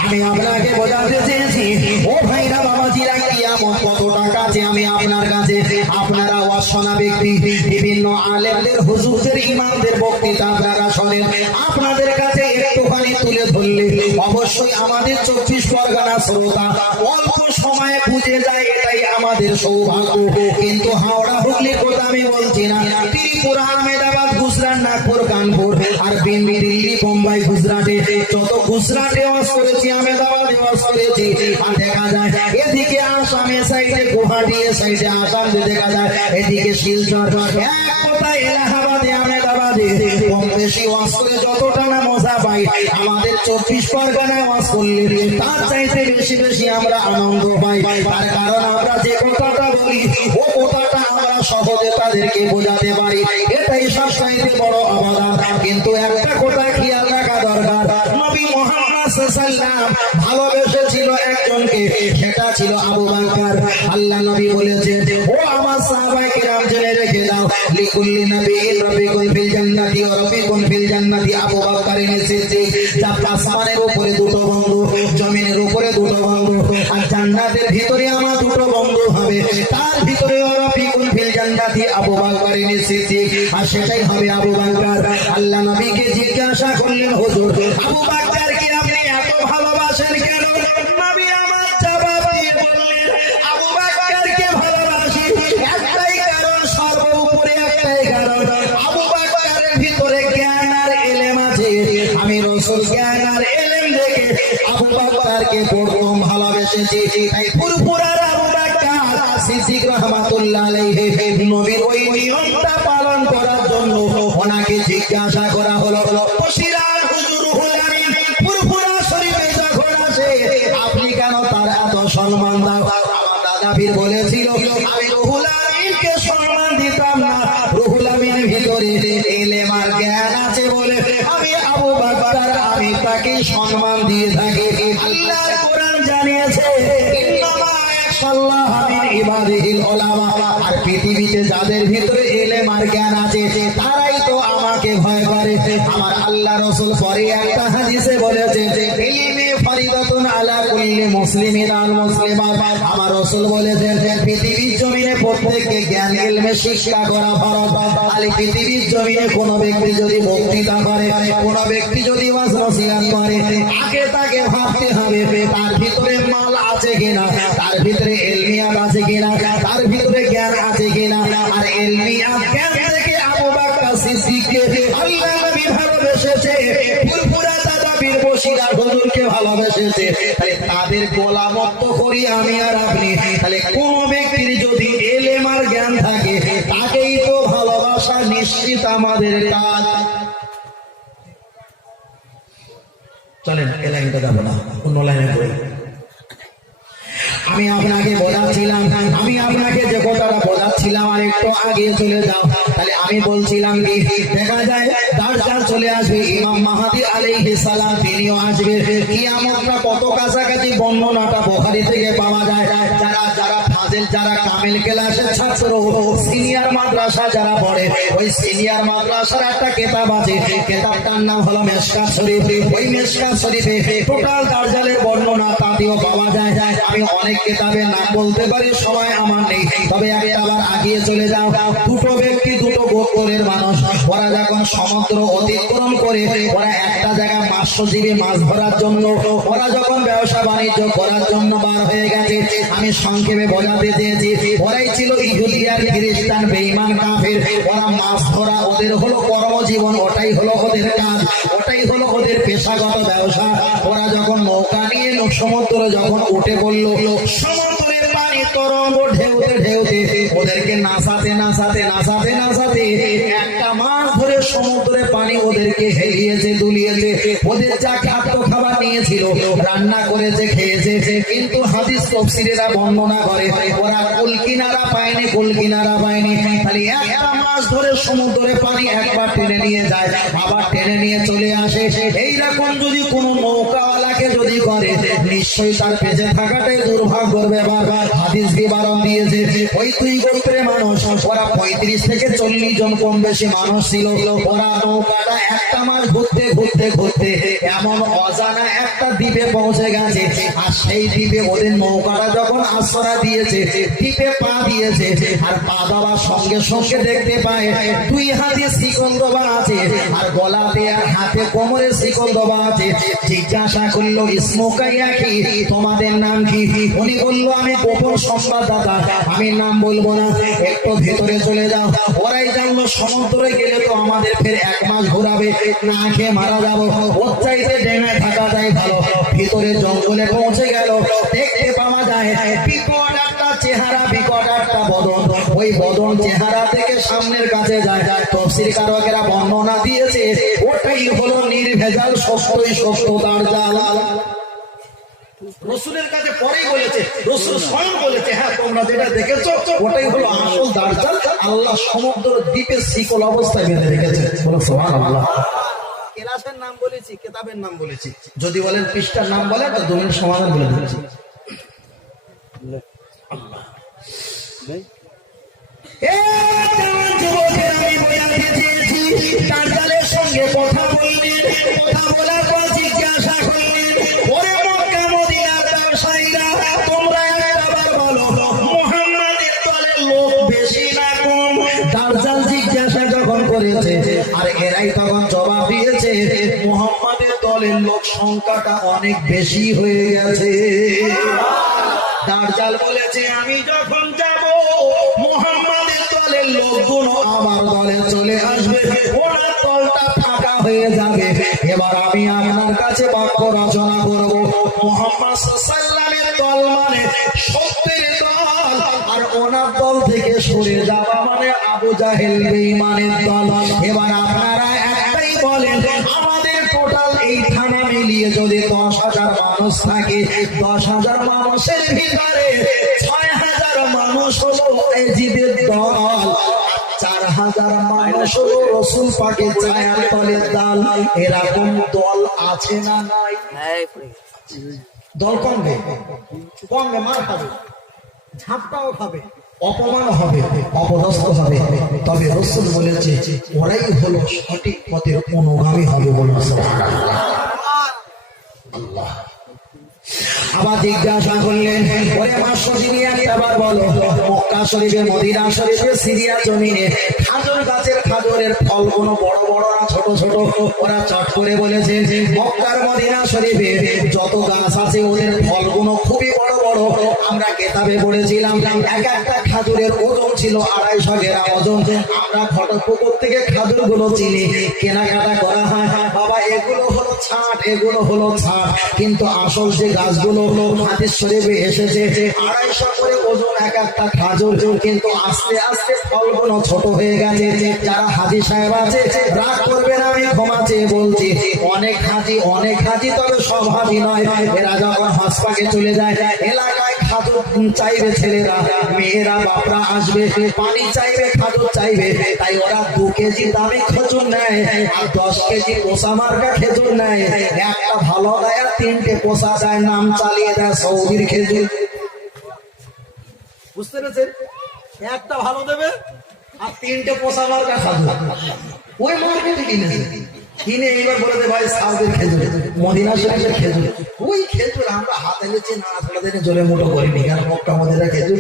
আমি আপনাকে বোঝাতে চেয়েছি, ও ভাইরা বাবাজিরা, কিয়ামত কতটা কাছে আমি আপনার কাছে। আপনারা অশোনা ব্যক্তি, বিভিন্ন আলেমদের, হুজুরদের, ইমামদের বক্তৃতা আপনারা শোনেন। আপনাদের কাছে একটুখানি তুলে ধরলে অবশ্যই আমাদের 24 পরগনা শ্রোতা অল্প সময়ে বুঝে যায়, এটাই আমাদের সৌভাগ্য। কিন্তু হাওড়া হুগলির কথা আমি বলছি না, ত্রিপুরা, আহমেদাবাদ, গুজরাট, নাগপুর, কানপুর আর দিল্লি, বোম্বাই, গুজরাটে, যত গুজরাটে ওয়াজ করেছি, আহমেদাবাদে ওয়াজ করেছি, আর দেখা যায় এদিকে আসামে সাইডে, গুয়াহাটি সাইডে আসাম দেখা যায়, এদিকে শিলচর, এক কথায় এলাহাবাদে, আহমেদাবাদে কম বেশি ওয়াজ করে যতটা না মজা পাই, আমাদের 24 পরগনায় ওয়াজ করলে তার চাইতে বেশি বেশি আমরা আনন্দ পাই। তার কারণ আমরা যে কথাটা বলি ও কথাটা আমরা সহজে তাদেরকে বোঝাতে পারি, এটাই সবচাইতে বড় অবদান। কিন্তু একটা কথা খেয়াল রাখা দরকার, নবী মুহাম্মদ সাল্লাল্লাহু ভালোবেসেছিল একজনকে, সেটা ছিল আবু বকর। আল্লাহ নবী বলেছেন, ও আমার সাহাবায়ে কিরাম জেনে রেখে দাও, লিকুল্লি নবিয়্যিন রাব্বিকুম ফিল জান্নাতি ওয়া রাব্বিকুম ফিল জান্নাতি আবু বকরিন সিদ্দিক। যা আসমানের উপরে দুটো বন্ধু, জমিনের উপরে দুটো বন্ধু, আর জান্নাতের ভিতরে আমার দুটো বন্ধু হবে, তার ভিতরে ওয়া রাব্বিকুম ফিল জান্নাতি আবু বকরিন সিদ্দিক, আর সেটাই হবে আবু বকর। আল্লাহ নবীকে জিজ্ঞাসা করলেন, হুজুর আবু বকরকে আপনি এত ভালোবাসেন কেন? নবী আমার জবাব দিয়ে বললেন, আবু বকরকে ভালোবাসি একটাই কারণ, সর্বোপরি একটাই কারণ, আবু বকরের ভিতরে জ্ঞান আর ইলম আছে। আমি রাসূল জ্ঞান আর ইলম দেখে আবু বকরকে প্রথম ভালোবেসেছি। তাই পুরপুরার আবু বকর সিদ্দিক রাহমাতুল্লাহ আলাইহি নবীর ওই নিয়মটা পালন করার জন্য ওনাকে জিজ্ঞাসা করা হলো, বশিরান হুজুর রুহুল আমিন পুরপুরা শরীফে যখন আসে আপনি কেন তার এত সম্মান দাও? আমার দাদা পীর বলেছিল, আমি রুহুল আমিনকে সম্মান দিতাম না, রুহুল আমিনের ভিতরে ইলম আর জ্ঞান আছে বলে আমি আবু বকর আমি তাকে সম্মান দিয়ে থাকি। আল্লাহর কোরআন জানিয়েছে, ইন্নামা ইয়াখশাল্লাহা মিন ইবাদিহিল উলামা, আর পৃথিবীতে যাদের ভিতরে ইলম আর জ্ঞান আছে তারাই তো আমাকে ভয় করে। আমার আল্লাহ রাসূল পরে একটা হাদিসে বলেছে, ইলমে ফরিদাতুন আলা কুল্লি মুসলিমিন আল মুসলিমাত। আমার রাসূল বলেছেন, পৃথিবীর জমিনে প্রত্যেককে জ্ঞান ইলমে শিক্ষা করা ফরজ। আর পৃথিবীর জমিনে কোন ব্যক্তি যদি বক্তৃতা করে, কোন ব্যক্তি যদি ওয়াজ নসিহত করে, আগে তাকে ভাবতে হবে তার ভিতরে মাল আছে কিনা, তার ভিতরে ইলমিয়াত আছে কিনা, তার ভিতরে জ্ঞান আছে কিনা। আর ইলমিয়াত জ্ঞান থেকে আবু বকর সিদ্দিককে আল্লাহ নবী ভালোবেসেছে, পুরপুরা দাদা পীর বশিরা হুজুরকে ভালোবেসেছে। তাহলে তাদের গোলামত্ব করি আমি আর আপনি। তাহলে কোন ব্যক্তির যদি ইলম আর জ্ঞান থাকে তাকেই তো ভালোবাসা নিশ্চিত আমাদের কাজ। চলেন এই লাইনটা যাবো না, অন্য লাইনে পড়ি। আমি আপনাকে বোঝাচ্ছিলাম, আমি আপনাকে যে কথাটা বোঝাচ্ছিলাম আর একটু আগে চলে যাও। তাহলে আমি বলছিলাম কি, দেখা যায় দাজ্জাল চলে আসবে, ইমাম মাহদী আলাইহিস সালাম তিনিও আসবে, কিয়ামতটা কত কাছাকাছি বর্ণনাটা বুখারী থেকে পাওয়া যায়। যারা যারা ফাজিল, যারা কামিল ক্লাসের ছাত্র, সিনিয়র মাদ্রাসা যারা পড়ে, ওই সিনিয়র মাদ্রাসার একটা কিতাব আছে, কিতাবটার নাম হলো মিশকাত শরীফ। ওই মিশকাত শরীফে টোটাল দাজ্জালের বর্ণনা তাতেও পাওয়া যায়। আমি অনেক কিতাবের নাম বলতে পারি, সময় আমার নেই, তবে আবার আগিয়ে চলে যাও। দুটো ব্যক্তি, দুটো গোত্রের মানুষ, ওরা যখন সমুদ্র অতিক্রম করে ওরা একটা জায়গায় মৎস্যজীবী মাছ ধরার জন্য, ওরা যখন ব্যবসা বাণিজ্য করার জন্য বার হয়ে গেছে, আমি সংক্ষেপে বোঝাতে চেয়েছি, ওরাই ছিল ইহুদি আর খ্রিস্টান বেঈমান কাফের। ওরা মাছ ধরা ওদের হলো কর্মজীবন, ওটাই হলো ওদের কাজ, ওটাই হলো ওদের পেশাগত ব্যবসা। ওরা যখন নৌকা নিয়ে সমুদ্রে যখন উঠে পড়লো, সমুদ্রের পানি তরঙ্গ ঢেউতে ঢেউতে ওদেরকে নাচাতে নাচাতে নাচাতে নাচাতে একটা মাস ধরে সমুদ্রের পানি ওদেরকে হেলিয়েছে, দুলিয়েছে। ওদের যা খাদ্য খাবার নিয়েছিল রান্না করেছে, খেয়েছে, কিন্তু হাদিস তাফসীরেরা বর্ণনা করে ওরা কুল কিনারা পায়নি, কুল কিনারা পায়নি। তাহলে একটা মাস ধরে সমুদ্রের পানি একবার টেনে নিয়ে যায়, আবার টেনে নিয়ে চলে আসে। এইরকম যদি কোনো নৌকাওয়ালাকে যদি করে, নিশ্চয়ই তার বেঁচে থাকাটাই দুর্ভাগ্যের ব্যাপার। হাদিস বিবরণ দিয়েছে, ওই দুই গোত্রের মানুষ, ওরা 35 থেকে 40 জন কম বেশি মানুষ ছিল। ওরা নৌকাটা একটা মাস ঘুরতে ঘুরতে ঘুরতে এমন অজানা এক একটা দ্বীপে পৌঁছে গেছে। আর সেই দ্বীপে ওদের নৌকাটা যখন আশ্রয় দিয়েছে, দ্বীপে পা দিয়েছে, আর পা দেওয়ার সঙ্গে সঙ্গে দেখতে পায় 2 হাতে শিকল দেওয়া আছে, আর গলাতে আর হাতে কোমরে শিকল দেওয়া আছে। জিজ্ঞাসা করলো, ইসমুকাইয়া কি, তোমাদের নাম কি? উনি বললো, আমি গোপন সংবাদদাতা, আমি নাম বলবো না, একটু ভেতরে চলে যাও। ওরাই জানলো সমুদ্রে গেলে তো আমাদের ফের 1 মাস ঘোরাবে, না খেয়ে মারা যাবো, ওর চাইতে ডেঙায় থাকা যায় ভালো। ভিতরে জঙ্গলে পৌঁছে গেল, দেখতে পাওয়া যায় বিকট একটা চেহারা, বিকট একটা বদন। ওই বদন চেহারা থেকে সামনের কাছে যায়, তফসির কারকেরা বর্ণনা দিয়েছে ওটাই হলো নির্ভেজাল সত্যই সত্য দার্জাল। রসুলের কাছে পরেই বলেছে, রসুল স্বয়ং বলেছে, হ্যাঁ তোমরা যেটা দেখেছো ওটাই হলো আসল দার্জাল। আল্লাহ সমুদ্র দ্বীপে শিকল অবস্থায় বেঁধে রেখেছে। বলো সুবহানাল্লাহ। ক্লাসের নাম বলেছি, কিতাবের নাম বলেছি, যদি বলেন পৃষ্ঠার নাম বলেন তো 2 মিনিট সমাধান বলে দিচ্ছি। দার্জালের সঙ্গে কথা বললেন, কথা বলার পর জিজ্ঞাসা করলেন, ওরে মক্কা মদিনার ব্যবসায়ীরা, তোমরা একবার বলো মুহাম্মাদের দলের লোক বেশি না কম? দার্জাল জিজ্ঞাসা যখন করেছে, আর এরাই তখন জবাব দিয়েছে, মুহাম্মাদের দলের লোক সংখ্যাটা অনেক বেশি হয়ে গেছে। দার্জাল বলেছে, আমি যখন যাব মুহাম্মাদের দলের লোকগুলো আমার দলে চলে আসবে, ওনার দলটা ফাঁকা হয়ে যাবে। এবার আমি আপনার কাছে বাক্য রচনা করব। মুহাম্মদ সাল্লাল্লাহু দল মানে সত্যের দল, আর ওনার দল থেকে সরে যাওয়া মানে আবু জাহেল বেঈমানের দল। এবার আপনারা একটাই বলেন, আমাদের টোটাল এই থানা মিলিয়ে যদি 10,000 মানুষ থাকে, 10,000 মানুষের ভিতরে 6,000 মানুষ হলো এজিদের দল, 4,000 মানুষ হলো রসুল পাকের ছায়ার তলের দল। এরকম দল আছে না নাই? দল কমবে, কমবে, মার খাবে, ঝাপটাও খাবে, অপমান হবে, অপদস্থ হবে, তবে রসুল বলেছে ওরাই হলো সঠিক পথের অনুগামী হবে। বলুন সুবহানাল্লাহ। আল্লাহ আবার জিজ্ঞাসা করলেন, ওরে মাসুদিনী একবার বলো, মক্কা শরীফে, মদিনা শরীফে, সিরিয়া জমিনে খাজুর গাছের খাজুরের ফলগুলো বড় বড় না ছোট ছোট? ওরা চট করে বলেছে, মক্কার মদিনা শরীফে যত গাছ আছে ওদের ফলগুলো খুবই বড় বড়। আমরা কিতাবে পড়েছিলাম এক একটা খাজুরের ওজন ছিল 250 গ্রাম ওজন। আমরা ঘটকপুকুর থেকে খাজুরগুলো চিনি, কেনাকাটা করা হয়, বাবা এগুলো হলো ছাট, এগুলো হলো ছাট, কিন্তু আসল যে গাছগুলো হাদিস শরীফে এসেছে 250 করে ওজন এক একটা খাজুর, কিন্তু আস্তে আস্তে ফলগুলো ছোট হয়ে গেছে। যারা হাজি সাহেব আছে রাগ করবেন, আমি ক্ষমা চেয়ে বলছি, অনেক হাজি, তবে সব হাজি নয়। এরা যখন হসপাকে চলে যায়, এলাকায় খাজুর চাইবে ছেলেরা, মেয়েরা, বাপরা আসবে, পানি চাইবে, খাজুর চাইবে, তাই ওরা 2 কেজি দামি খেজুর নেয়, আর 10 কেজি পোষা মার্কা খেজুর নেয়। একটা ভালো দেয় আর 3টে পোষা দেয়, নাম চালিয়ে দেয় সৌদির খেজুর। বুঝতে পেরেছেন? একটা ভালো দেবে আর 3টে পোষা মার্কা খাজুর ওই মার্কেটে কিনে এইবার বলে দে ভাই সাউদের খেজুর, মদিনা শরীফের খেজুর। ওই খেজুর আমরা হাতে নিচ্ছি, না আসলে দিনে জলে মুঠো করিনি, কারণ মক্কা মদিনা খেজুর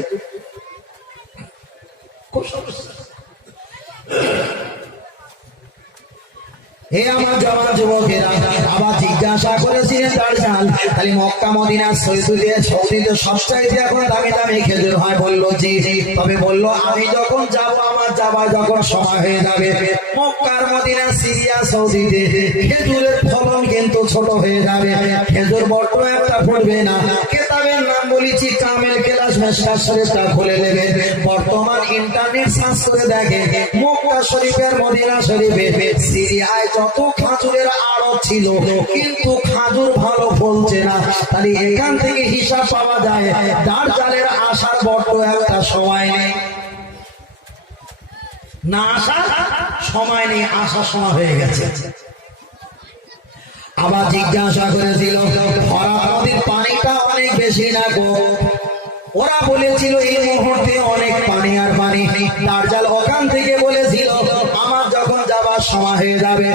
খুব সমস্যা। হে আমার জওয়ান যুবকেরা, আবার জিজ্ঞাসা করেছিলেন দার্জাল, তাহলে মক্কা মদিনা সৌদিতে সবচাইতে এখন দামি দামি খেজুর হয়? বললো জি। তবে বললো, আমি যখন যাব, আমার যাবার যখন সময় হয়ে যাবে, মক্কার মদিনা, সিরিয়া, সৌদিতে খেজুরের ফলন কিন্তু ছোট হয়ে যাবে, খেজুর বড় একটা ফুটবে না। কেতাবের নাম বলেছি, কামেল কেলাস মেশকাত শরীফটা খুলে নেবে, বর্তমান ইন্টারনেট সার্চ করে দেখে, মক্কা শরীফের, মদিনা শরীফে, সিরিয়ায় যত খাজুরের আড়ত ছিল, কিন্তু খাজুর ভালো ফলছে না। তাহলে এখান থেকে হিসাব পাওয়া যায় দার্জালের আসার বড্ড একটা সময় নেই, না আসার সময় নেই, আসার সময় হয়ে গেছে। আবার জিজ্ঞাসা করেছিল, ফরাত নদীর পানিটা অনেক বেশি না গো? ওরা বলেছিল এই মুহূর্তে অনেক পানি আর পানি। দার্জাল ওখান থেকে বলেছিল, আমার যখন যাবার সময় হয়ে যাবে,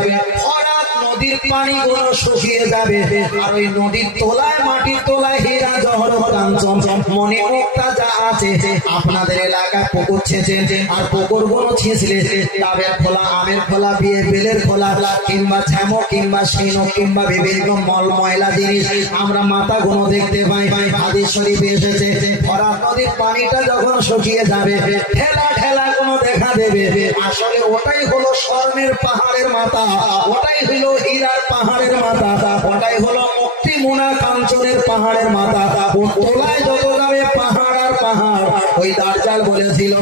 ফরাত নদীর পানিগুলো শুকিয়ে যাবে, আর ওই নদীর তোলায় মাটির তোলায় হীরা জহরত কাঞ্চন মণিমুক্তা যা আছে, আপনাদের এলাকায় পুকুর ছেঁচেন, আর পুকুরগুলো ছেঁচলে ডাবের খোলা, আমের খোলা, বেলের খোলা, কিংবা ঝামো কিংবা শিনো কিংবা বিভিন্ন মল ময়লা জিনিস আমরা মাথাগুলো দেখতে পাই। হাদিস শরীফে এসেছে ফরাত নদীর পানিটা যখন শুকিয়ে যাবে, ঠেলা ঠেলা কোনো দেখা দেবে, আসলে ওটাই হলো স্বর্ণের পাহাড়ের মাথা, ওটাই হলো হীরার পাহাড়ের মাথা, ওটাই হলো মুক্তি মুনা কাঞ্চনের পাহাড়ের মাথা। ও তোলায় যত যাবে পাহাড় আর পাহাড়। ওই দাজ্জাল বলেছিল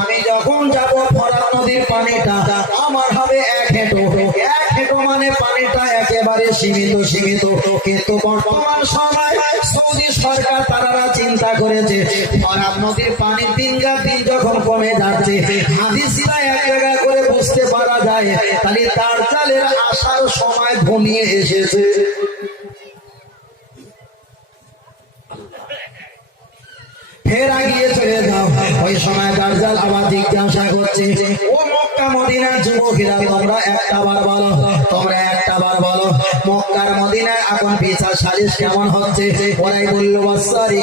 আমি যখন যাব ফরাত নদীর পানিটা আমার হবে 1 হেঁটো, 1 হেঁটো মানে পানিটা একেবারে সীমিত সীমিত। কিন্তু বর্তমান সময় সৌদি সরকার তারা চিন্তা করেছে ফরাত নদীর পানি দিনকার দিন যখন কমে যাচ্ছে, হাদিসরা এক জায়গা করে বুঝতে পারা যায় তাহলে দাজ্জালের আসার সময় ঘনিয়ে এসেছে। ফের আগিয়ে চলে যাও। ওই সময় দাজ্জাল আবার জিজ্ঞাসা করছে ও মক্কা মদিনার যুবকেরা তোমরা একটা বার বলো, তোমরা একটা বার বলো মক্কার মদিনায় এখন বিচার সালিশ কেমন হচ্ছে? ওরাই বলল ওয়াসারি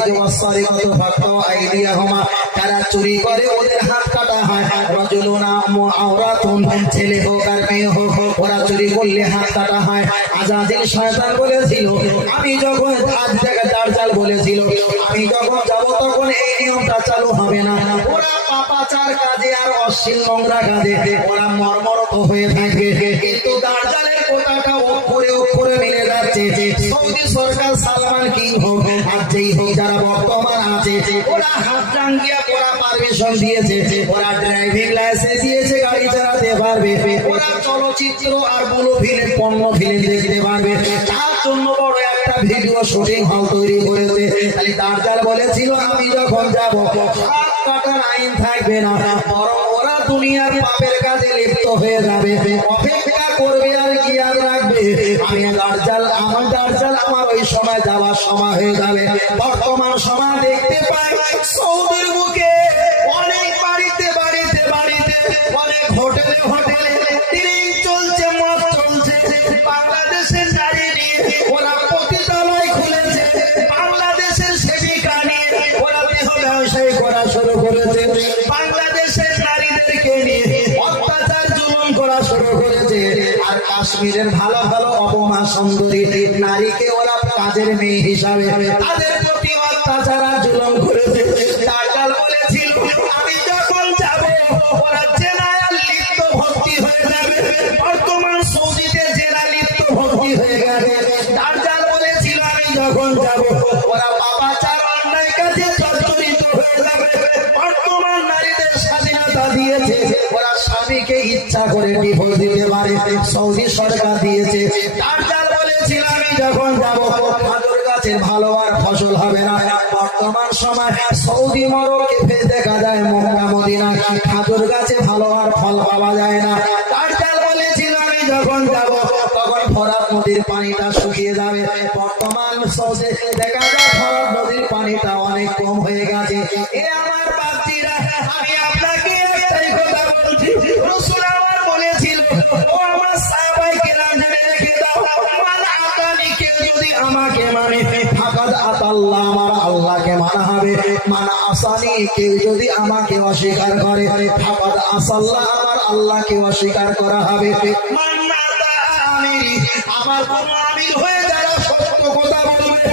কত ভক্ত আইডিয়া হমা, তারা চুরি করে ওদের হাত কাটা হয়, রাজুলুনা আওরাতুন ছেলে হোক আর মেয়ে হোক, ওরা চুরি করলে হাত কাটা হয়। আজাদিল শয়তান বলেছিল আমি যখন, আজ থেকে দাজ্জাল বলেছিল আমি যখন যাব তখন এই নিয়মটা চালু হবে না। ওরা পাপাচার কাজে আর অশ্লীল নোংরা কাজে ওরা মর্মরত হয়ে থাকবে, কিন্তু দাজ্জালের কথাটা অক্ষরে অক্ষরে মিলে যাচ্ছে। সৌদি সরকার সালমান কিং হোক আর যেই হোক যারা বর্তমান আছে, ওরা হাত টাঙ্গিয়া ওরা পারমিশন দিয়েছে, ওরা ড্রাইভিং লাইসেন্স দিয়েছে, গাড়ি চালাতে পারবে, ওরা চলচ্চিত্র আর বড় ফিল্ম পণ্য ফিল্ম দেখতে পারবে। তার জন্য বড় একটা ভিডিও শুটিং হল তৈরি করেছে। তাহলে দাজ্জাল বলেছিল আমি যখন যাব হাত কাটার আইন থাকবে না, বরং ওরা দুনিয়ার পাপের কাজে লিপ্ত হয়ে যাবে, অপেক্ষা করবে আর কিয়াদ রাখবে। আমি দাজ্জাল আমার ওই সময় যাওয়ার সময় হয়ে যাবে। বর্তমান সময় দেখতে পাই সৌদির বুকে অনেক বাড়িতে অনেক হোটেলে ট্রেনিং চলছে, মদ চলছে। বাংলাদেশের নারী নিয়ে ওরা পতিতালয় খুলেছে, বাংলাদেশের সেবিকা নিয়ে ওরা দেহ ব্যবসায়ী করা শুরু করেছে, বাংলাদেশের নারীদেরকে নিয়ে অত্যাচার জুলুম করা শুরু করেছে। আর কাশ্মীরের ভালো ভালো অপমা সুন্দরী নারীকে ওরা কাজের মেয়ে হিসাবে তাদের প্রতি অত্যাচার আর জুলুম করেছে। দাজ্জাল বলেছিল আমি যখন যাব ওরা জেনায় লিপ্ত ভর্তি হয়ে যাবে। বর্তমান সৌদিতে জেনা লিপ্ত ভর্তি হয়ে গেছে। দাজ্জাল বলেছিল আমি যখন যাব ওরা পাপাচার অন্যায় কাজে জর্জরিত হয়ে যাবে। বর্তমান নারীদের স্বাধীনতা দিয়েছে, ওরা স্বামীকে ইচ্ছা করে ডিভোর্স দিতে পারে, সৌদি সরকার দিয়েছে। দাজ্জাল বলেছিল আমি যখন যাব খাজুর গাছের ভালো আর ফসল হবে না। বর্তমান সময় সৌদি মরকে দেখা যায় মক্কা মদিনা খাজুর গাছে ভালো আর ফল পাওয়া যায় না। দাজ্জাল বলেছিল আমি যখন যাব তখন ফরাত নদীর পানিটা শুকিয়ে যাবে। বর্তমান সৌদি দেখা যায় ফরাত নদীর পানিটা অনেক কম হয়ে গেছে। এ আমার বাচ্চিরা আমি আপনাকে একটাই কথা বলছি, রাসূল আমার বলেছিল ও আমার সাহাবায়ে কেরাম জেনে রেখে দাও মান আতানি, কেউ যদি আমাকে মানে ফাকাদ আতাল্লাহ আমার আল্লাহকে মানা হবে, মান আসানি কেউ যদি আমাকে অস্বীকার করে ফাকাদ আসাল্লাহ আমার আল্লাহকে অস্বীকার করা হবে। মান আতা আমিরি আমার কোন আমির হয়ে যারা সত্য কথা বলবে,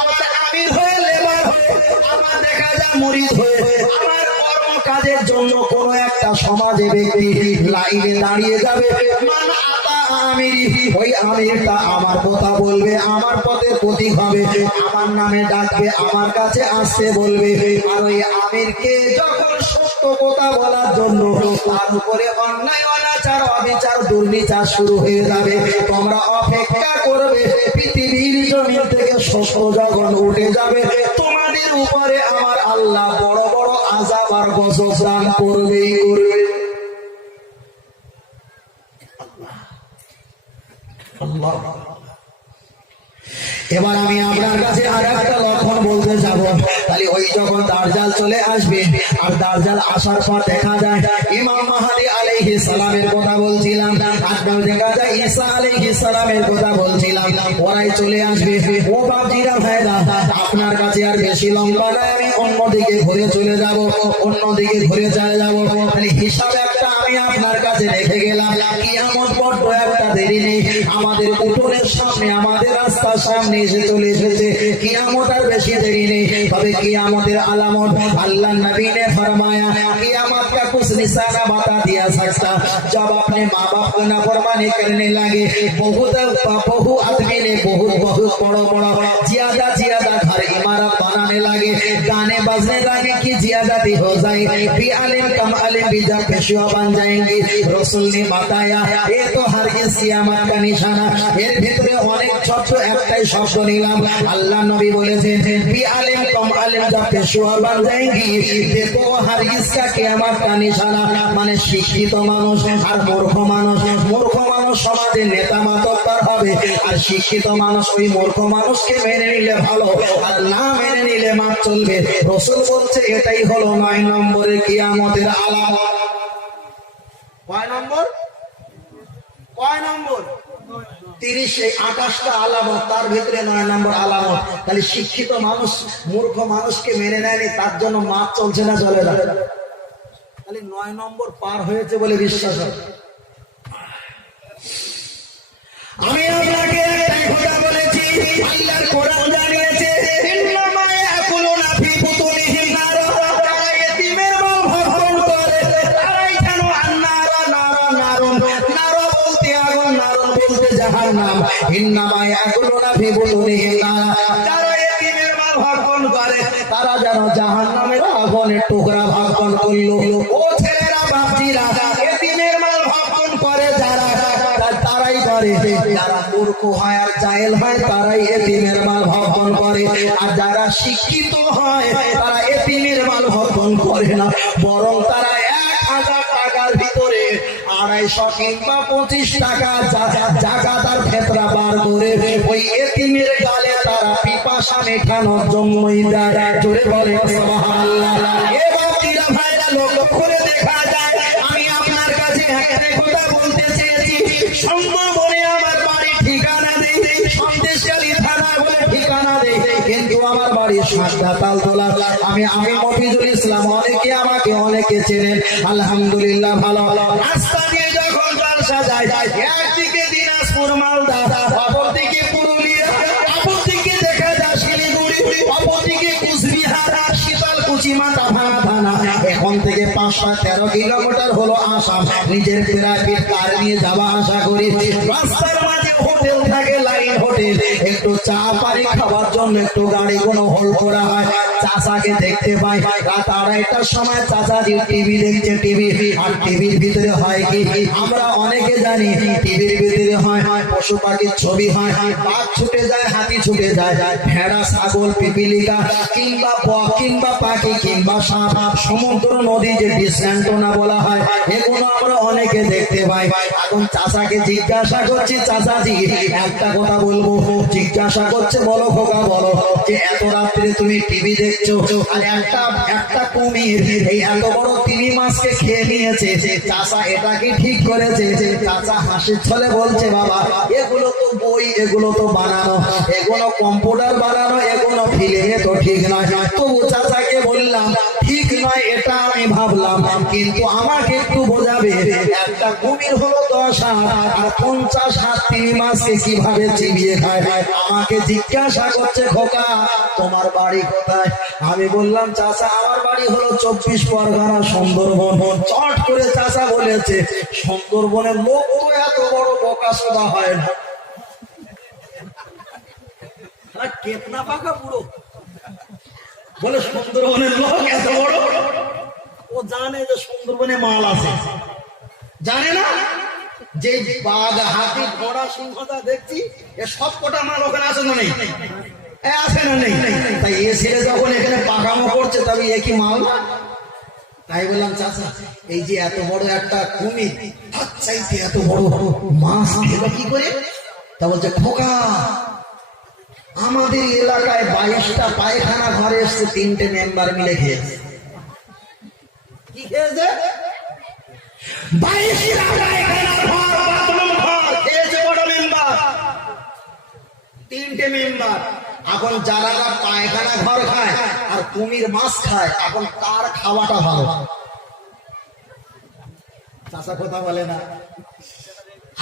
আমার আমির হয়ে লেবার হয়ে, আমার দেখা যায় মুরিদ হয়ে, আমার কর্ম কাজের জন্য কোন একটা সমাজে ব্যক্তি লাইনে দাঁড়িয়ে যাবে, মান আতা আমিরি ওই আমিরটা আমার কথা বলবে, আমার পথে প্রতীক হবে, আমার নামে ডাকবে, আমার কাছে আসতে বলবে। আর ওই আমিরকে যখন সত্য কথা বলার জন্য তার উপরে অন্যায় অনাচার অবিচার দুর্নীচার শুরু হয়ে যাবে, তোমরা অপেক্ষা করবে পৃথিবীর জমিন থেকে সত্য যখন উঠে যাবে তোমাদের উপরে আমার আল্লাহ বড় বড় আযাব আর গজব দান করবেই করবে। এবার আমি আপনার কাছে আর একটা লক্ষণ বলতে যাব। তাহলে ওই যখন দাজ্জাল চলে আসবে আর দাজ্জাল আসার পর দেখা যায় ইমাম মাহদী আলাইহিস সালামের কথা বলছিলাম, আর দেখা যায় ঈসা আলাইহিস সালামের কথা বলছিলাম, ওরাই চলে আসবে। ও বাপজিরা ভাইরা, আপনার কাছে আর বেশি লম্বা নয়, আমি অন্যদিকে ঘুরে চলে যাব, অন্যদিকে ঘুরে চলে যাব। তাহলে হিসাব একটা আমি আপনার কাছে রেখে গেলাম। কিয়ামত বড্ড একটা দেরি নেই, আমাদের উঠোনের সামনে, আমাদের রাস্তার সামনে এসে চলে এসেছে। কিয়ামত আর বেশি দেরি নেই। তবে কিয়ামতের আলামত अल्लाह नबी ने फरमाया कियामत का कुछ निशाना बता दिया सकता। जब अपने माँ बाप को नाफरमानी करने लगे, बहुत आदमी ने बहुत बड़ा ज्यादा घर इमारत बनाने लगे, गाने बजने लगे कि ज्यादती हो जाए, भी आलिम कम आलिम भी जब पेशवा बन जाएंगे। रसूल ने बताया ये तो हरगिज़ कियामत का निशाना। এর ভিতরে অনেক ছোট একটাই শব্দ নিলাম। আল্লাহ নবী বলেছেন भी आलिम कम आलिम जब पेशवा बन जाएंगे, देखो हरगिज़ का कियामत का निशाना। মানে শিক্ষিত মানুষ আর মূর্খ মানুষ সমাজের নেতা মাতব্বর হবে, আর শিক্ষিত মানুষ ওই মূর্খ মানুষকে মেনে নিলে ভালো, আর না মেনে নিলে মাপ চলবে। রাসূল বলছে এটাই হলো 9 নম্বরের কিয়ামতের আলামত। কয় নম্বর? 30 এই 28টা আলামত, তার ভিতরে 9 নম্বর আলামত। তাহলে শিক্ষিত মানুষ মূর্খ মানুষকে মেনে নেয়নি, তার জন্য মাপ চলছে না, চলে না। তাহলে 9 নম্বর পার হয়েছে বলে বিশ্বাস হয়। আমি আপনাকে একটাই কথা বলেছি, আল্লাহর কোরআন জানিয়েছে ইন্নামা ইয়াকুলুনা ফি বুতুনিহিম নার, যারা ইতিমের মাল ভক্ষণ করে তারাই জানো নারুন বলতে আগুন, নারুন বলতে জাহান্নাম। ইন্নামা ইয়াকুলুনা ফি বুতুনিহিম নার, যারা ইতিমের মাল ভক্ষণ করে তারা যেন জাহান্নামের আগুনের টুকরা ভক্ষণ করলো। ও ছেলেরা বাপজিরা, ইতিমের মাল ভক্ষণ করে যারা, তারাই করে। যারা মূর্খ হয় আর জাহেল হয় তারাই এতিমের মাল ভক্ষণ করে, আর যারা শিক্ষিত হয় তারা এতিমের মাল ভক্ষণ করে না, বরং তারা 1000 টাকার ভিতরে 250 কিংবা 25 টাকা জাকাত আর ফিতরা বার করে ওই এতিমের গালে তারা পিপাসা মেটানোর জন্যই দেয়। জোরে বলে সুবহানাল্লাহ। এ বাপজিরা ভাইরা, লক্ষ্য করে দেখা যায়, আমি আপনার কাছে একটা কথা বলতে চেয়েছি। সুন্দরবনে আমার বাড়ি ঠিকানা দেই, সন্দেশখালী থানা বলে ঠিকানা দেই, কিন্তু আমার বাড়ি সাতটা তালতলা। আমি মফিজুল ইসলাম, অনেকে চেনেন আলহামদুলিল্লাহ। ভালো রাস্তা দিয়ে যখন জলসা যায়, একদিকে দিনাজপুর মালদা, অপরদিকে পুরুলিয়া, অপরদিকে দেখা যায় শিলিগুড়ি, অপরদিকে কুচবিহার, শীতলকুচি, মাথাভাঙা থানা। এখন থেকে 513 কিলোমিটার হলো আসাম। নিজের প্রাইভেট কার নিয়ে যাওয়া আসা করি। রাস্তার মাঝে হোটেল থাকে, লাইন হোটেল, একটু চা পানি খাওয়ার জন্য একটু গাড়ি কোনো হোল্ড করা হয়। চাচাকে দেখতে পাই রাত 2:30টার সময়, চাচাজি টিভি দেখছে। আর টিভির ভিতরে হয় কি আমরা অনেকে জানি, টিভির ভিতরে হয় পশু পাখির ছবি, হয় বাঘ ছুটে যায়, হাতি ছুটে যায়, ভেড়া, ছাগল, পিপিলিকা কিংবা বক কিংবা পাখি কিংবা সাপ, সমুদ্র, নদী যে ডিসঅ্যান্টোনা বলা হয়, এগুলো আমরা অনেকে দেখতে পাই। এখন চাচাকে জিজ্ঞাসা করছি, চাচাজি একটা কথা বলবো। জিজ্ঞাসা করছে, বলো খোকা বলো, যে এত রাত্রে তুমি টিভি দেখছো আর একটা কুমির এই এত বড় তিমি মাছকে খেয়ে নিয়েছে, চাচা এটা কি ঠিক করেছে? চাচা হাসির ছলে বলছে, বাবা এগুলো তো বই, এগুলো তো বানানো, এগুলো কম্পিউটার বানানো, এগুলো ফিল্মে তো ঠিক নয়। তবু চাচাকে বললাম ঠিক নয় এটা আমি ভাবলাম, কিন্তু আমাকে একটু বোঝাবে, একটা কুমির হলো 10 হাত আর 50 হাত তিমি মাছকে কিভাবে চিবিয়ে খায়? আমাকে জিজ্ঞাসা করছে, খোকা তোমার বাড়ি কোথায়? আমি বললাম, চাচা আমার বাড়ি হলো 24 পরগনা, সুন্দরবন। চট করে চাচা বলেছে, সুন্দরবনের লোক তো এত বড় বোকাশোদা হয় না। কেতনা পাকা বুড়ো বলে সুন্দরবনের লোক এত বড়, ও জানে যে সুন্দরবনে মাল আছে, জানে না যে বাঘ, হাতি, ঘোড়া, সিংহটা দেখছি এ সব কটা মাল ওখানে আছে না নেই? আছে না নেই? তাই এ ছেলে যখন এখানে পাকামো করছে, তবে একই মাল না। তাই বললাম, চাচা এই যে এত বড় একটা কুমির, চাইতে এত বড় মাছ খেলো কি করে? তা বলছে, খোকা আমাদের এলাকায় 22টা পায়খানা ঘরে এসছে, 3টে মেম্বার মিলে খেয়েছে। কি খেয়েছে? 22টা পায়খানা ঘর, বাথরুম ঘর খেয়েছে কটা মেম্বার? তিনটে মেম্বার। এখন যারা পায়খানা ঘর খায় আর কুমির মাছ খায়, এখন কার খাওয়াটা ভালো? চাষা কথা বলে না।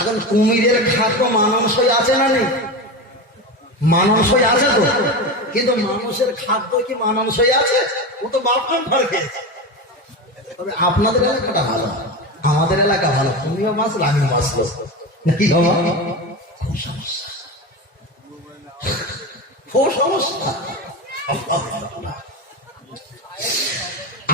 এখন কুমিরের খাদ্য মানানসই আছে না নেই? মানানসই আছে তো, কিন্তু মানুষের খাদ্য কি মানানসই আছে? ও তো বাথরুম ঘর খেয়েছে। তবে আপনাদের এলাকাটা ভালো, আমাদের এলাকা ভালো। তুমিও মাছ, আমিও বাঁচলো নাকি বাবা? খুব সমস্যা, খুব সমস্যা।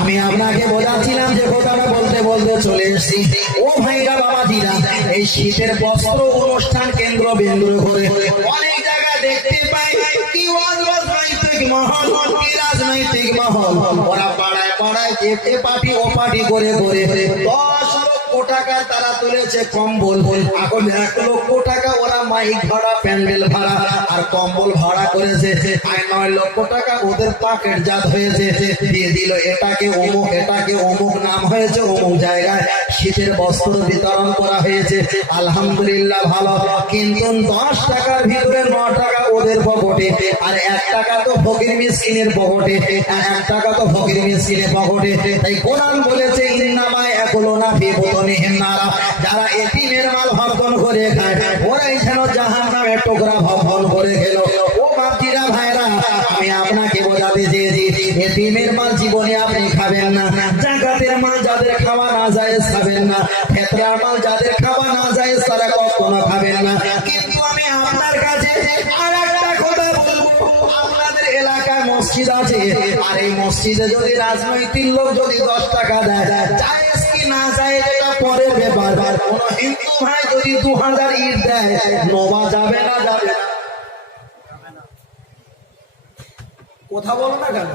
আমি আপনাকে বোঝাচ্ছিলাম যে কথাটা বলতে বলতে চলে এসেছি। ও ভাইরা বাবাজিরা, এই শীতের বস্ত্র অনুষ্ঠান কেন্দ্র বিন্দু করে অনেক জায়গায় দেখতে পাই কি রাজনৈতিক মহল, কি রাজনৈতিক মহল, ওরা পাড়ায় পাড়ায় এ পার্টি ও পার্টি করে করে 10 লক্ষ টাকা তারা তুলেছে কম্বল। এখন 1 লক্ষ টাকা ওরা মাইক ভাড়া, প্যান্ডেল ভাড়া আর কম্বল ভাড়া করেছে। আর 9 লক্ষ টাকা ওদের পকেট জাত হয়েছে, দিয়ে দিল এটাকে অমুক, এটাকে অমুক, নাম হয়েছে অমুক জায়গায়। শীতের বস্ত্র বিতরণ করা হয়েছে, আলহামদুলিল্লাহ ভালো। কিন্তু 10 টাকার ভিতরে 9 টাকা ওদের পকেটে, আর 1 টাকা তো ফকির মিসকিনের পকেটে, 1 টাকা তো ফকির মিসকিনের পকেটে। তাই কোরআন বলেছে ইন্নামা ইয়াকুলুনা ফি বুতুনিহিম নারা, যারা এতিমের মাল ভক্ষণ করে খায় ওরাই যেন জাহান্নামের টুকরা ভক্ষণ করে খেলো। ও বাপজিরা ভাইরা, আমি আপনাকে বোঝাতে চেয়েছি এতিমের মাল জীবনে আপনি খাবেন না, জাকাতের মাল যাদের খাওয়া না যায় খাবেন না, ফিতরার মাল যাদের খাওয়া না যায় তারা কখনো খাবেন না। কিন্তু আমি আপনার কাছে আরেকটা কথা বলবো, আপনাদের এলাকায় মসজিদ আছে, আর এই মসজিদে যদি রাজনৈতিক লোক যদি 10 টাকা দেয়, জায়েজ কি না যায় এটা পরের ব্যাপার। কোন হিন্দু ভাই যদি 2000 ইট দেয়, নোবা যাবে না? যাবে না? কথা বলো না কেন?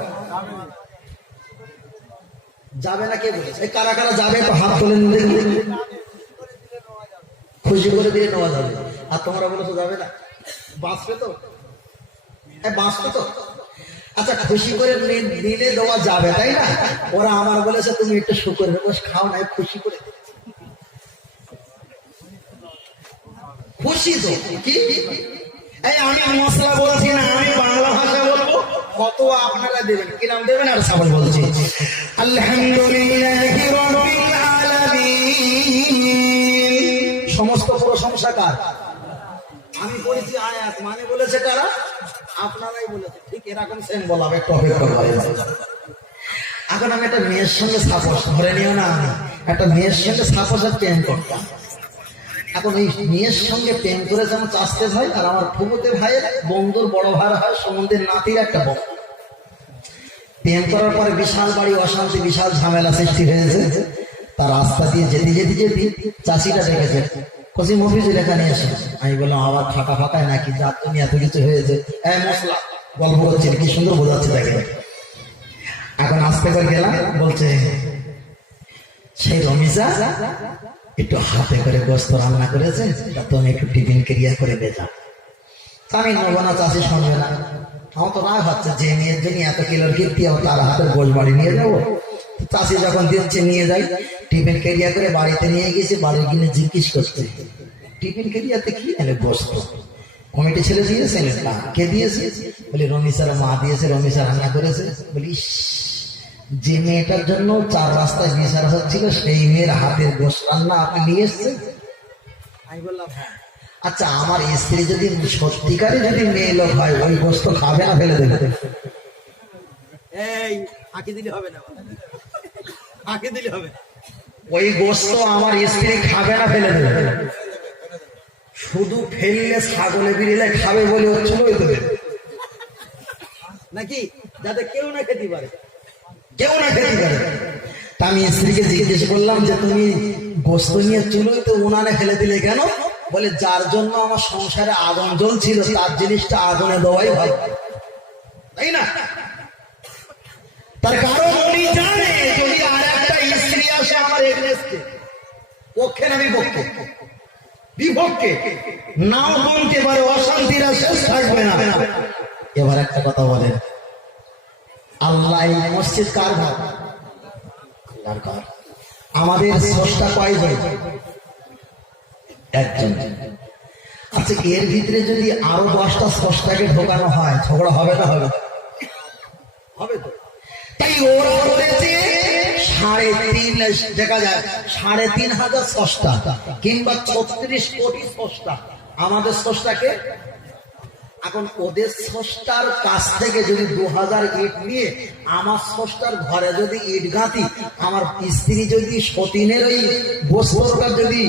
যাবে না কে বলেছে? কারা কারা যাবে তো হাত তুলে নিলে খুশি করে দিয়ে নেওয়া যাবে। আর তোমরা বলেছো যাবে না, বাঁচবে তো? বাঁচবে তো? আচ্ছা, খুশি করে নিলে দেওয়া যাবে তাই না? ওরা আমার বলেছে তুমি একটু শুকর খাও না, খুশি করে। খুশি তো কি? এই আমি মশলা বলছি না, আমি বাংলা ভাষা বলবো, কত আপনারা দেবেন, কি নাম দেবেন? আর সবাই বলছি আলহামদুলিল্লাহি রাব্বিল আলামিন। সমস্ত প্রশংসা কার? আমি বলেছি আয়াত, মানে বলেছে কারা? আপনারাই বলেছে। ঠিক এরকম সেম বলাবে, একটু অপেক্ষা করে। এখন আমি একটা মেয়ের সঙ্গে সাপোজ ধরে নিও না, আমি একটা মেয়ের সঙ্গে সাপোজের প্রেম করতাম। এখন এই মেয়ের সঙ্গে প্রেম করেছে আমার চাষতে ভাই, আর আমার ফুফুতে ভাইয়ের বন্ধুর বড় ভাই হয়, সম্বন্ধের নাতির একটা বন্ধু। প্রেম করার পরে বিশাল বাড়ি অশান্তি, বিশাল ঝামেলা সৃষ্টি হয়েছে। তার রাস্তা দিয়ে যেতে যেতে যেতে চাষিটা ডেকেছে, কসি মফিজুল এখানে এসে। আমি বললাম আবার ফাঁকা ফাঁকায় নাকি, যার জন্য এত কিছু হয়েছে। মশলা গল্প করছে, কি সুন্দর বোঝাচ্ছে দেখে। এখন আসতে করে গেলাম, বলছে সেই রমিজা একটু হাতে করে গোস্ত রান্না করেছে, তুমি একটু টিফিন ক্রিয়া করে বেজা। আমি নেবো না, চাষি শুনবে না। আমার তো রাগ হচ্ছে, যে মেয়ের জন্য এত কিলোর কীর্তি, তার হাতে গোশ বাড়ি নিয়ে যাবো। চাষি যখন দিচ্ছে নিয়ে যাই, টিফিন ক্রিয়া করে বাড়িতে নিয়ে গেছি। বাড়ি কিনে জিজ্ঞেস করছে টিফিন ক্রিয়াতে কি এলে? গোস্ত। কমিটি ছেলে দিয়েছে না? কে দিয়েছে? বলি রমিসার মা দিয়েছে, রমিসা রান্না করেছে। বলিস যে মেয়েটার জন্য 4 রাস্তায় বিচার হচ্ছিল, সেই মেয়ের হাতের গোস্ত রান্না আপনি নিয়ে এসছেন? আমি বললাম হ্যাঁ। আচ্ছা, আমার স্ত্রী যদি সত্যিকারে যদি মেয়ে লোক হয়, ওই গোস্ত খাবে না ফেলে দেবে? এই ফাঁকি দিলে হবে না, ফাঁকি দিলে হবে। ওই গোস্ত আমার স্ত্রী খাবে না ফেলে দেবে? শুধু ফেললে ছাগলে বিড়িলে খাবে বলে হচ্ছিল নাকি, যাতে কেউ না খেতে পারে, কেউ না খেতে পারে। তা আমি স্ত্রীকে জিজ্ঞেস করলাম যে তুমি গোস্ত নিয়ে চুলোই তো উনানে ফেলে দিলে কেন? বলে যার জন্য আমার সংসারে আগুন জ্বলছিল, তার জিনিসটা আগুনে দেওয়াই ভালো, তাই না? তার কারণ উনি জানে যদি আর একটা স্ত্রী আসে আমার এগনেস্টে, পক্ষে না বিপক্ষে, বিপক্ষে নাও বলতে পারে, অশান্তির শেষ থাকবে না। এবার একটা কথা বলেন, আল্লাহ মসজিদ কার ঘর? আল্লাহর ঘর। আমাদের স্রষ্টা কয়জন? একজন। আচ্ছা, এর ভিতরে যদি আরো 10টা স্রষ্টাকে ঢোকানো হয়, ঝগড়া হবে না? হবে হবে তো। তাই ওরা বলেছে 3.5 দেখা যায় 3.5 স্রষ্টা কিংবা 36 কোটি স্রষ্টা। আমাদের স্রষ্টাকে এখন ওদের স্রষ্টার কাছ থেকে যদি 2000 ইট নিয়ে আমার স্রষ্টার ঘরে যদি ইট গাঁথি, আমার স্ত্রী যদি সতীনের ওই বস্ত্রটা যদি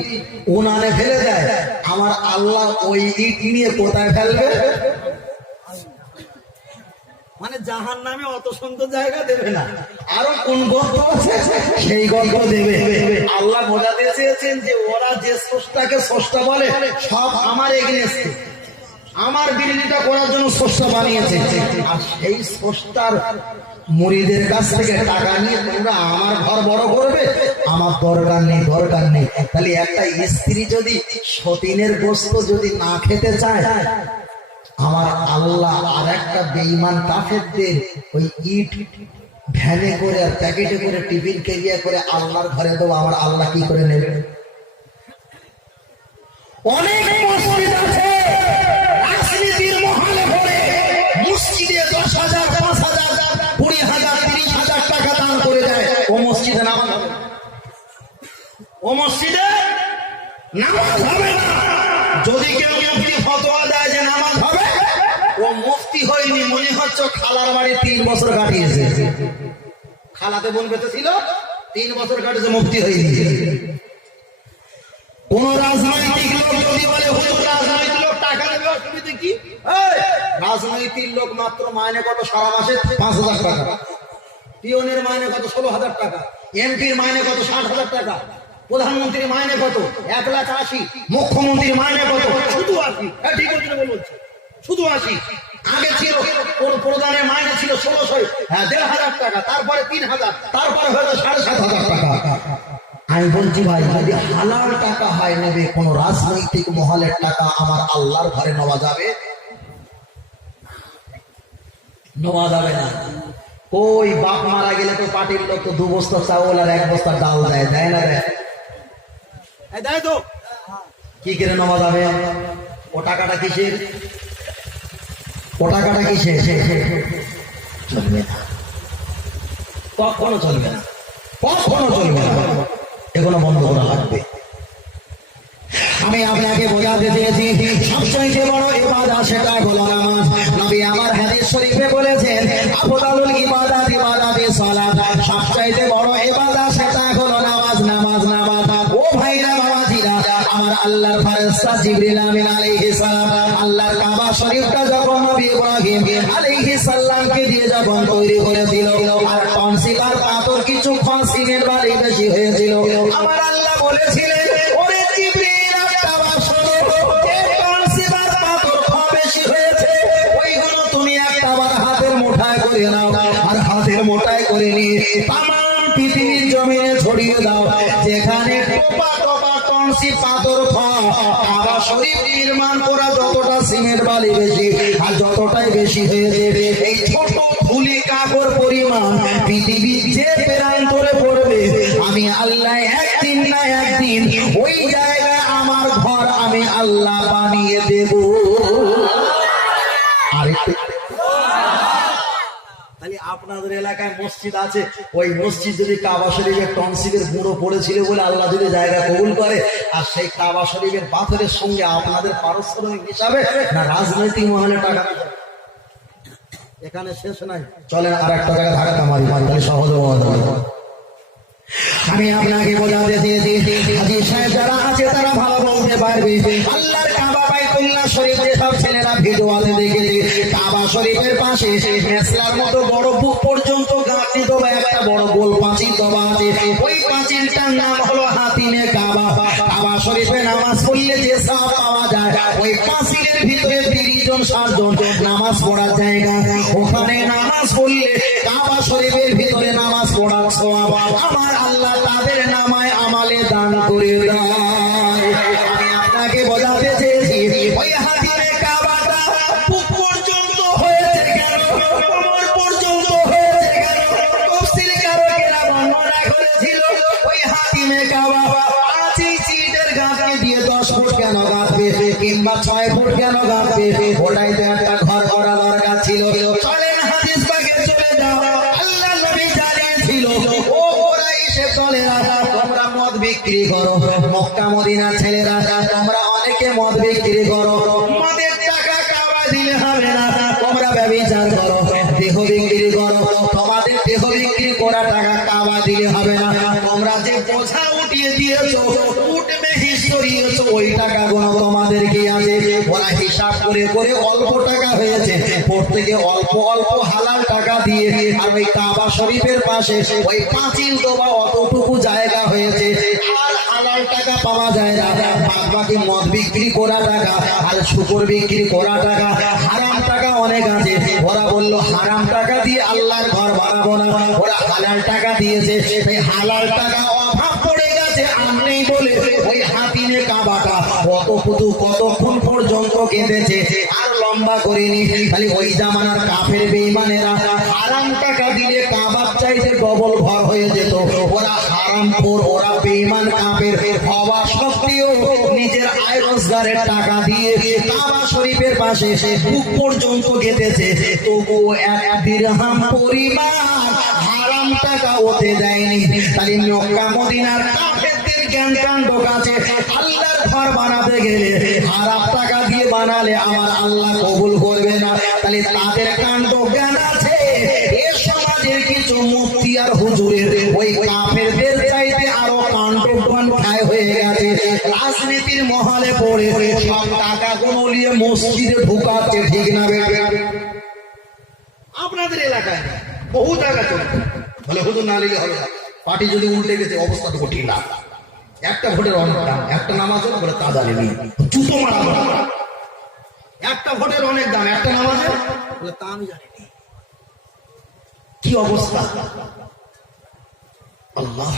উনানে ফেলে দেয়, আমার আল্লাহ ওই ইট নিয়ে কোথায় ফেলবে? মানে জাহান্নামে অত সুন্দর জায়গা দেবে না, আরো কোন গর্ত আছে সেই গর্ত দেবে। আল্লাহ বোঝাতে চেয়েছেন যে ওরা যে স্রষ্টাকে স্রষ্টা বলে সব আমার এগেইনস্টে, আমার বিরোধিতা করার জন্য স্রষ্টা বানিয়েছে। আর সেই স্রষ্টার মুরিদের কাছ থেকে টাকা নিয়ে তোমরা আমার ঘর বড় করবে, আমার দরকার নেই, দরকার নেই। তাহলে একটা স্ত্রী যদি সতীনের গোস্ত যদি না খেতে চায়, আমার আল্লাহ আর একটা বেঈমান কাফেরদের ওই ইট ভ্যানে করে আর প্যাকেটে করে টিফিন ক্যারিয়ার করে আল্লাহর ঘরে দেবো, আমার আল্লাহ কি করে নেবে? অনেক মসজিদ আছে রাজনীতির মহলে ভরে, মসজিদে 10,000, 5,000, 20,000, 30,000 টাকা দান করে দেয়। ও মসজিদে নামাজ হবে? ও মসজিদে নামাজ হবে না। যদি কেউ মুফতি ফতোয়া দেয় যে নামাজ হবে, ও মুফতি হয়নি, মনে হচ্ছে খালার বাড়ি 3 বছর কাটিয়েছে। খালাতে বোন বেঁচে ছিল, 3 বছর কাটিয়েছে, মুফতি হয়নি। কোন রাজনৈতিক লোক যদি বলে হুজুর রাজনৈতিক লোক টাকা নেবে, অসুবিধা কি? রাজনৈতিক লোক মাত্র মাইনে কত? সারা মাসে 5,000 টাকা। পিওনের মাইনে কত? 16,000 টাকা। এমপির মাইনে কত? 60,000 টাকা। প্রধানমন্ত্রীর মাইনে কত? 1,80,000। মুখ্যমন্ত্রীর মাইনে কত? শুধু 80। ঠিক আছে বলছি, শুধু 80। আগে ছিল প্রধানের মাইনে ছিল 1600, 1,500 টাকা, তারপরে 3,000, তারপরে হয়তো 7,500 টাকা। আমি বলছি ভাই, যদি হালাল টাকা হয় নেবে, কোন রাজনৈতিক মহলের টাকা আমার আল্লাহর ঘরে নেওয়া যাবে? নেওয়া যাবে না। ওই বাপ মারা গেলে তো পার্টির লোক তো 2 বস্তা চাউল আর 1 বস্তা ডাল দেয়, দেয় না? দেয় তো। কি করে নেওয়া যাবে? ও টাকাটা কিসের? ও টাকাটা কিসের? চলবে না, কখনো চলবে না, কখনো চলবে না। এগুলো বন্ধ করা লাগবে। আমি আপনাকে বোঝাতে চেয়েছি সবচেয়ে বড় ইবাদত সেটা হলো নামাজ। নবী আমার হাদিস শরীফে বলেছেন, আফদালুল ইবাদাত ইবাদাতে সালাত, সবচেয়ে বড় ইবাদত সেটা হলো নামাজ, নামাজ, নামাজ। ও ভাইরা বাবাজিরা, আমার আল্লাহর ফেরেশতা জিবরিল আমিন আলাইহিস সালাম আল্লাহর কাবা শরীফটা যখন নবী ইব্রাহিম আলাইহিস সালামকে দিয়ে যখন তৈরি করে দিল, আর টনসিলার পাথর কিছু ফাসিনের বাড়ি বেশি হয়েছিল, আমার আল্লাহ বলেছিলেন, ওরে জিবরিল একটা বাসনে যে টনসিলার পাথর বেশি হয়েছে, ওইগুলো তুমি একটাবার হাতের মুঠায় করে নাও, আর হাতের মুঠায় করে নিয়ে তামাম পৃথিবীর জমিনে ছড়িয়ে দাও। যেখানে টোপা টোপা টনসি পাথর কাবা শরীফ নির্মাণ করা যতটা সিমেন্ট বালি বেশি, আর যতটাই বেশি হয়েছে, এই ছোট ধুলি কাপড় পরিমাণ পৃথিবীর যে প্রান্তরে পড়বে, আমি আল্লাহ একদিন না একদিন ওই জায়গায় আমার ঘর আমি আল্লাহ বানিয়ে দেব। আরেকটু তাহলে আপনাদের এলাকায় মসজিদ আছে, ওই মসজিদ যদি কাবা শরীফের টনসিলের গুঁড়ো পড়েছিল বলে আল্লাহ যদি জায়গা কবুল করে, আর সেই কাবা শরীফের পাথরের সঙ্গে আপনাদের পারস্পরিক হিসাবে না রাজনৈতিক মহলে টাকা? এখানে শেষ নাই, চলেন আর একটা জায়গায় ধাক্কা মারি, তাহলে সহজ হবে। আমি আপনাকে বোঝাতে চেয়েছি, হাজী সাহেব যারা আছে তারা ভালো বলতে পারবে। আল্লাহর কাবা বাইতুল্লাহ শরীফ যেসব ছেলেরা ভিডিওতে দেখেছে, কাবা শরীফের পাশে মেসলার মতো বড় বুক পর্যন্ত গাঁথনি দেওয়া একটা বড় গোল পাঁচিল দেওয়া আছে। ওই পাঁচিলটার নাম হলো হাতিমে কাবা। কাবা শরীফে নামাজ পড়লে যে সওয়াব পাওয়া যায়, ওই পাঁচিলের ভিতরে 30 জন 60 জন নামাজ পড়ার জায়গা। ওখানে নামাজ পড়লে কাবা শরীফের ভিতরে নামাজ পড়ার সওয়াব আমার আল্লাহ তাদের নামায় আমালে দান করে দেয়। আমি আপনাকে বোঝাতে চেয়েছি, ওই হাতিমে কাবাটা বুক পর্যন্ত হয়েছে কেন, কোমর পর্যন্ত হয়েছে কেন, তাফসীর কারকেরা বর্ণনা করেছিল, ওই হাতিমে কাবা 5 ইঞ্চির গাঁথনি দিয়ে 10 ফুট কেন গাঁথবে, কিংবা 6 ফুট কেন গাঁথবে? ওটাই তো একটা ঘর করা দরকার ছিল। চলেন হাদিস পাকে চলে যাও, আল্লাহ নবী জানিয়েছিল ও কুরাইশের ছেলেরা, তোমরা মদ বিক্রি করো। মক্কা মদিনার ছেলেরা, তোমরা অনেকে মদ বিক্রি করো। মদের টাকা কাবা দিলে হবে না, তোমরা ব্যভিচার করো, দেহ বিক্রি করো। তোমাদের দেহ বিক্রি করা টাকা কাবা দিলে হবে না। তোমরা যে বোঝা উঠিয়ে দিয়েছো, উঠবে হিসরিয়েছো, ওই টাকাগুলো তোমাদের কি আছে? ওরা হিসাব করে করে অল্প টাকা হয়েছে, প্রত্যেকে অল্প অল্প হালাল টাকা দিয়ে, আর ওই কাবা শরীফের পাশে ওই পাঁচিল দোবা অতটুকু জায়গা হয়েছে, আর হালাল টাকা পাওয়া যায় না। বাদ বাকি মদ বিক্রি করা টাকা আর শুকর বিক্রি করা টাকা, হারাম টাকা অনেক আছে। ওরা বললো হারাম টাকা দিয়ে আল্লাহর ঘর বানাবো না, ওরা হালাল টাকা দিয়েছে। সেই হালাল টাকা অভাব পড়ে গেছে, আর নেই বলে ওই হাতিনে কাবাটা কতক্ষণ পর্যন্ত কেঁদেছে, আর লম্বা করেনি। খালি ওই জামানার কাফের বেঈমানেরা হারাম টাকা দিলে কাবার চাইতে ডবল ঘর হয়ে যেত। ওরা হারামখোর, ওরা বেঈমান কাফের হওয়া সত্ত্বেও নিজের আয় রোজগারের টাকা দিয়ে কাবা শরীফের পাশে সে বুক পর্যন্ত কেঁদেছে, তবুও এক দিরহাম পরিমাণ হারাম টাকা ওতে দেয়নি। তাই মক্কা মদিনার কাফেরদের জ্ঞান কাণ্ড কাছে, আল্লাহর ঘর বানাতে গেলে হারাম টাকা দিয়ে বানালে আমার আল্লাহ কবুল করবে না। তাহলে তাদের কাণ্ড জ্ঞান আছে। এ সমাজের কিছু মুফতি আর হুজুরের ওই কাফেরদের চাইতে আরো কাণ্ড জ্ঞান খায় হয়ে গেছে। রাজনীতির মহলে পড়ে সব টাকাগুলো নিয়ে মসজিদে ঢুকাচ্ছে, ঠিক না বেটা? আপনাদের এলাকায় বহু জায়গা চলে বলে হুজুর না নিলে হবে না, পার্টি যদি উল্টে গেছে অবস্থা তো ঠিক না। একটা ভোটের অনেক দাম, একটা নামাজের বলে তাজা নেবি জুতো মারা। একটা ভোটের অনেক দাম, একটা নামাজের বলে তা আমি জানি কি অবস্থা। আল্লাহ,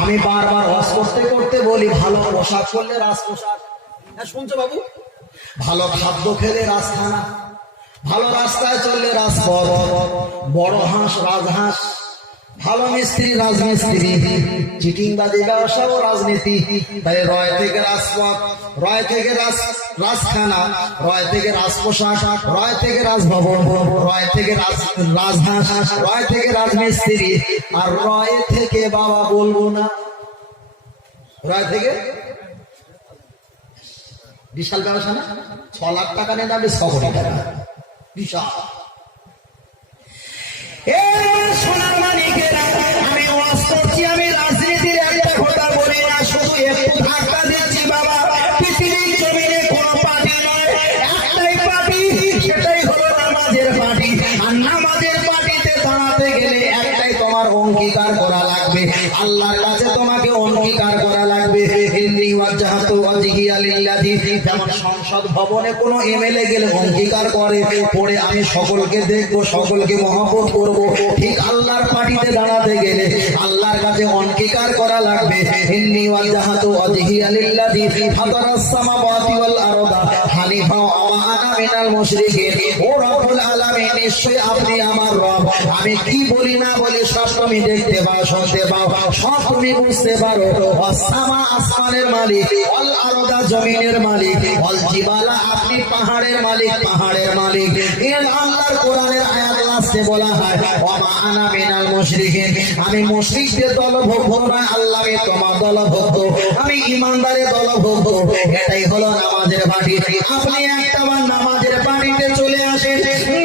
আমি বারবার ওয়াজ করতে করতে বলি ভালো পোশাক করলে রাজ পোশাক, শুনছো বাবু? ভালো খাদ্য খেলে রাজখানা, ভালো রাস্তায় চললে রাজপথ, বড় হাঁস রাজহাঁস, ভালো মিস্ত্রি রাজমিস্ত্রি, চিটিংবাজি ব্যবসাও রাজনীতি। তাই রয় থেকে রাজপথ, রয় থেকে রাজখানা, রয় থেকে রাজপোশাক, রয় থেকে রাজভবন, রয় থেকে রাজহাঁস, রয় থেকে রাজমিস্ত্রি, আর রয় থেকে বাবা বলবো না, রয় থেকে বিশাল ব্যবসা না? 6 লাখ টাকা নিয়ে যাবে 6 কোটি টাকা, বিশাল। সোনার মানিকেরা, আমি ওয়াজ করছি, আমি রাজনীতির একটা কথা বলি না, শুধু একটু ধাক্কা দিয়েছি বাবা। পৃথিবীর জমিনে কোনো পার্টি নয়, একটাই পার্টি, সেটাই হলো নামাজের পার্টি। আর নামাজের পার্টিতে দাঁড়াতে গেলে একটাই তোমার অঙ্গীকার করা লাগবে, আল্লাহর কাছে তোমাকে অঙ্গীকার করা লাগবে। যেমন সংসদ ভবনে কোনো এমএলএ গেলে অঙ্গীকার করে, পরে আমি সকলকে দেখবো, সকলকে মহব্বত করবো, ঠিক আল্লাহর পার্টিতে দাঁড়াতে গেলে আল্লাহর কাছে অঙ্গীকার করা লাগবে। ইন্নী ওয়াজহাতু ওয়াজহিয়া লিল্লাযী ফাতারাস সামাওয়াতি ওয়াল আরদা হানিফা ওয়া আনা মিনাল মুশরিকিন। ও রব্বুল আলামিন, নিশ্চয় আপনি আমার রব। আমি কি বলি না বলি সব তুমি দেখতে পাও, শুনতে পাও, সব তুমি বুঝতে পারো। ওয়াসসামা, আসমানের মালিক, ওয়াল আরদা, জমিনের মালিক, ওয়াল জিবালা, আপনি পাহাড়ের মালিক, পাহাড়ের মালিক। এর আল্লাহর কোরআনের আয়াত লাস্টে বলা হয় ওয়া মা আনা মিনাল মুশরিকিন, আমি মুশরিকদের দলভুক্ত নয়, আল্লাহ আমি তোমার দলভুক্ত, আমি ঈমানদারের দলভুক্ত। এটাই হলো নামাজের পার্টি। আপনি একটাবার নামাজের পার্টিতে চলে আসেন।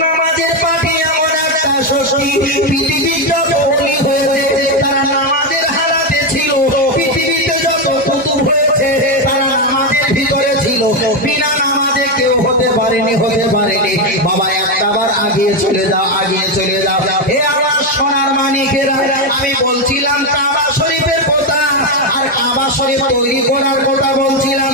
নামাজের পার্টি এমন একটা শক্তি, পৃথিবীর যত অলি হয়েছে তারা নামাজের হালাতে ছিল, পৃথিবীতে যত কুতুব হয়েছে তারা নামাজের ভিতরে ছিল। বিনা নামাজে কেউ হতে পারেনি, হতে পারেনি। বাবা একটাবার আগিয়ে চলে যাও, আগিয়ে চলে যাও। এ আমার সোনার মানিকেরা, আমি বলছিলাম কাবা শরীফের কথা, আর কাবা শরীফ তৈরি করার কথা বলছিলাম।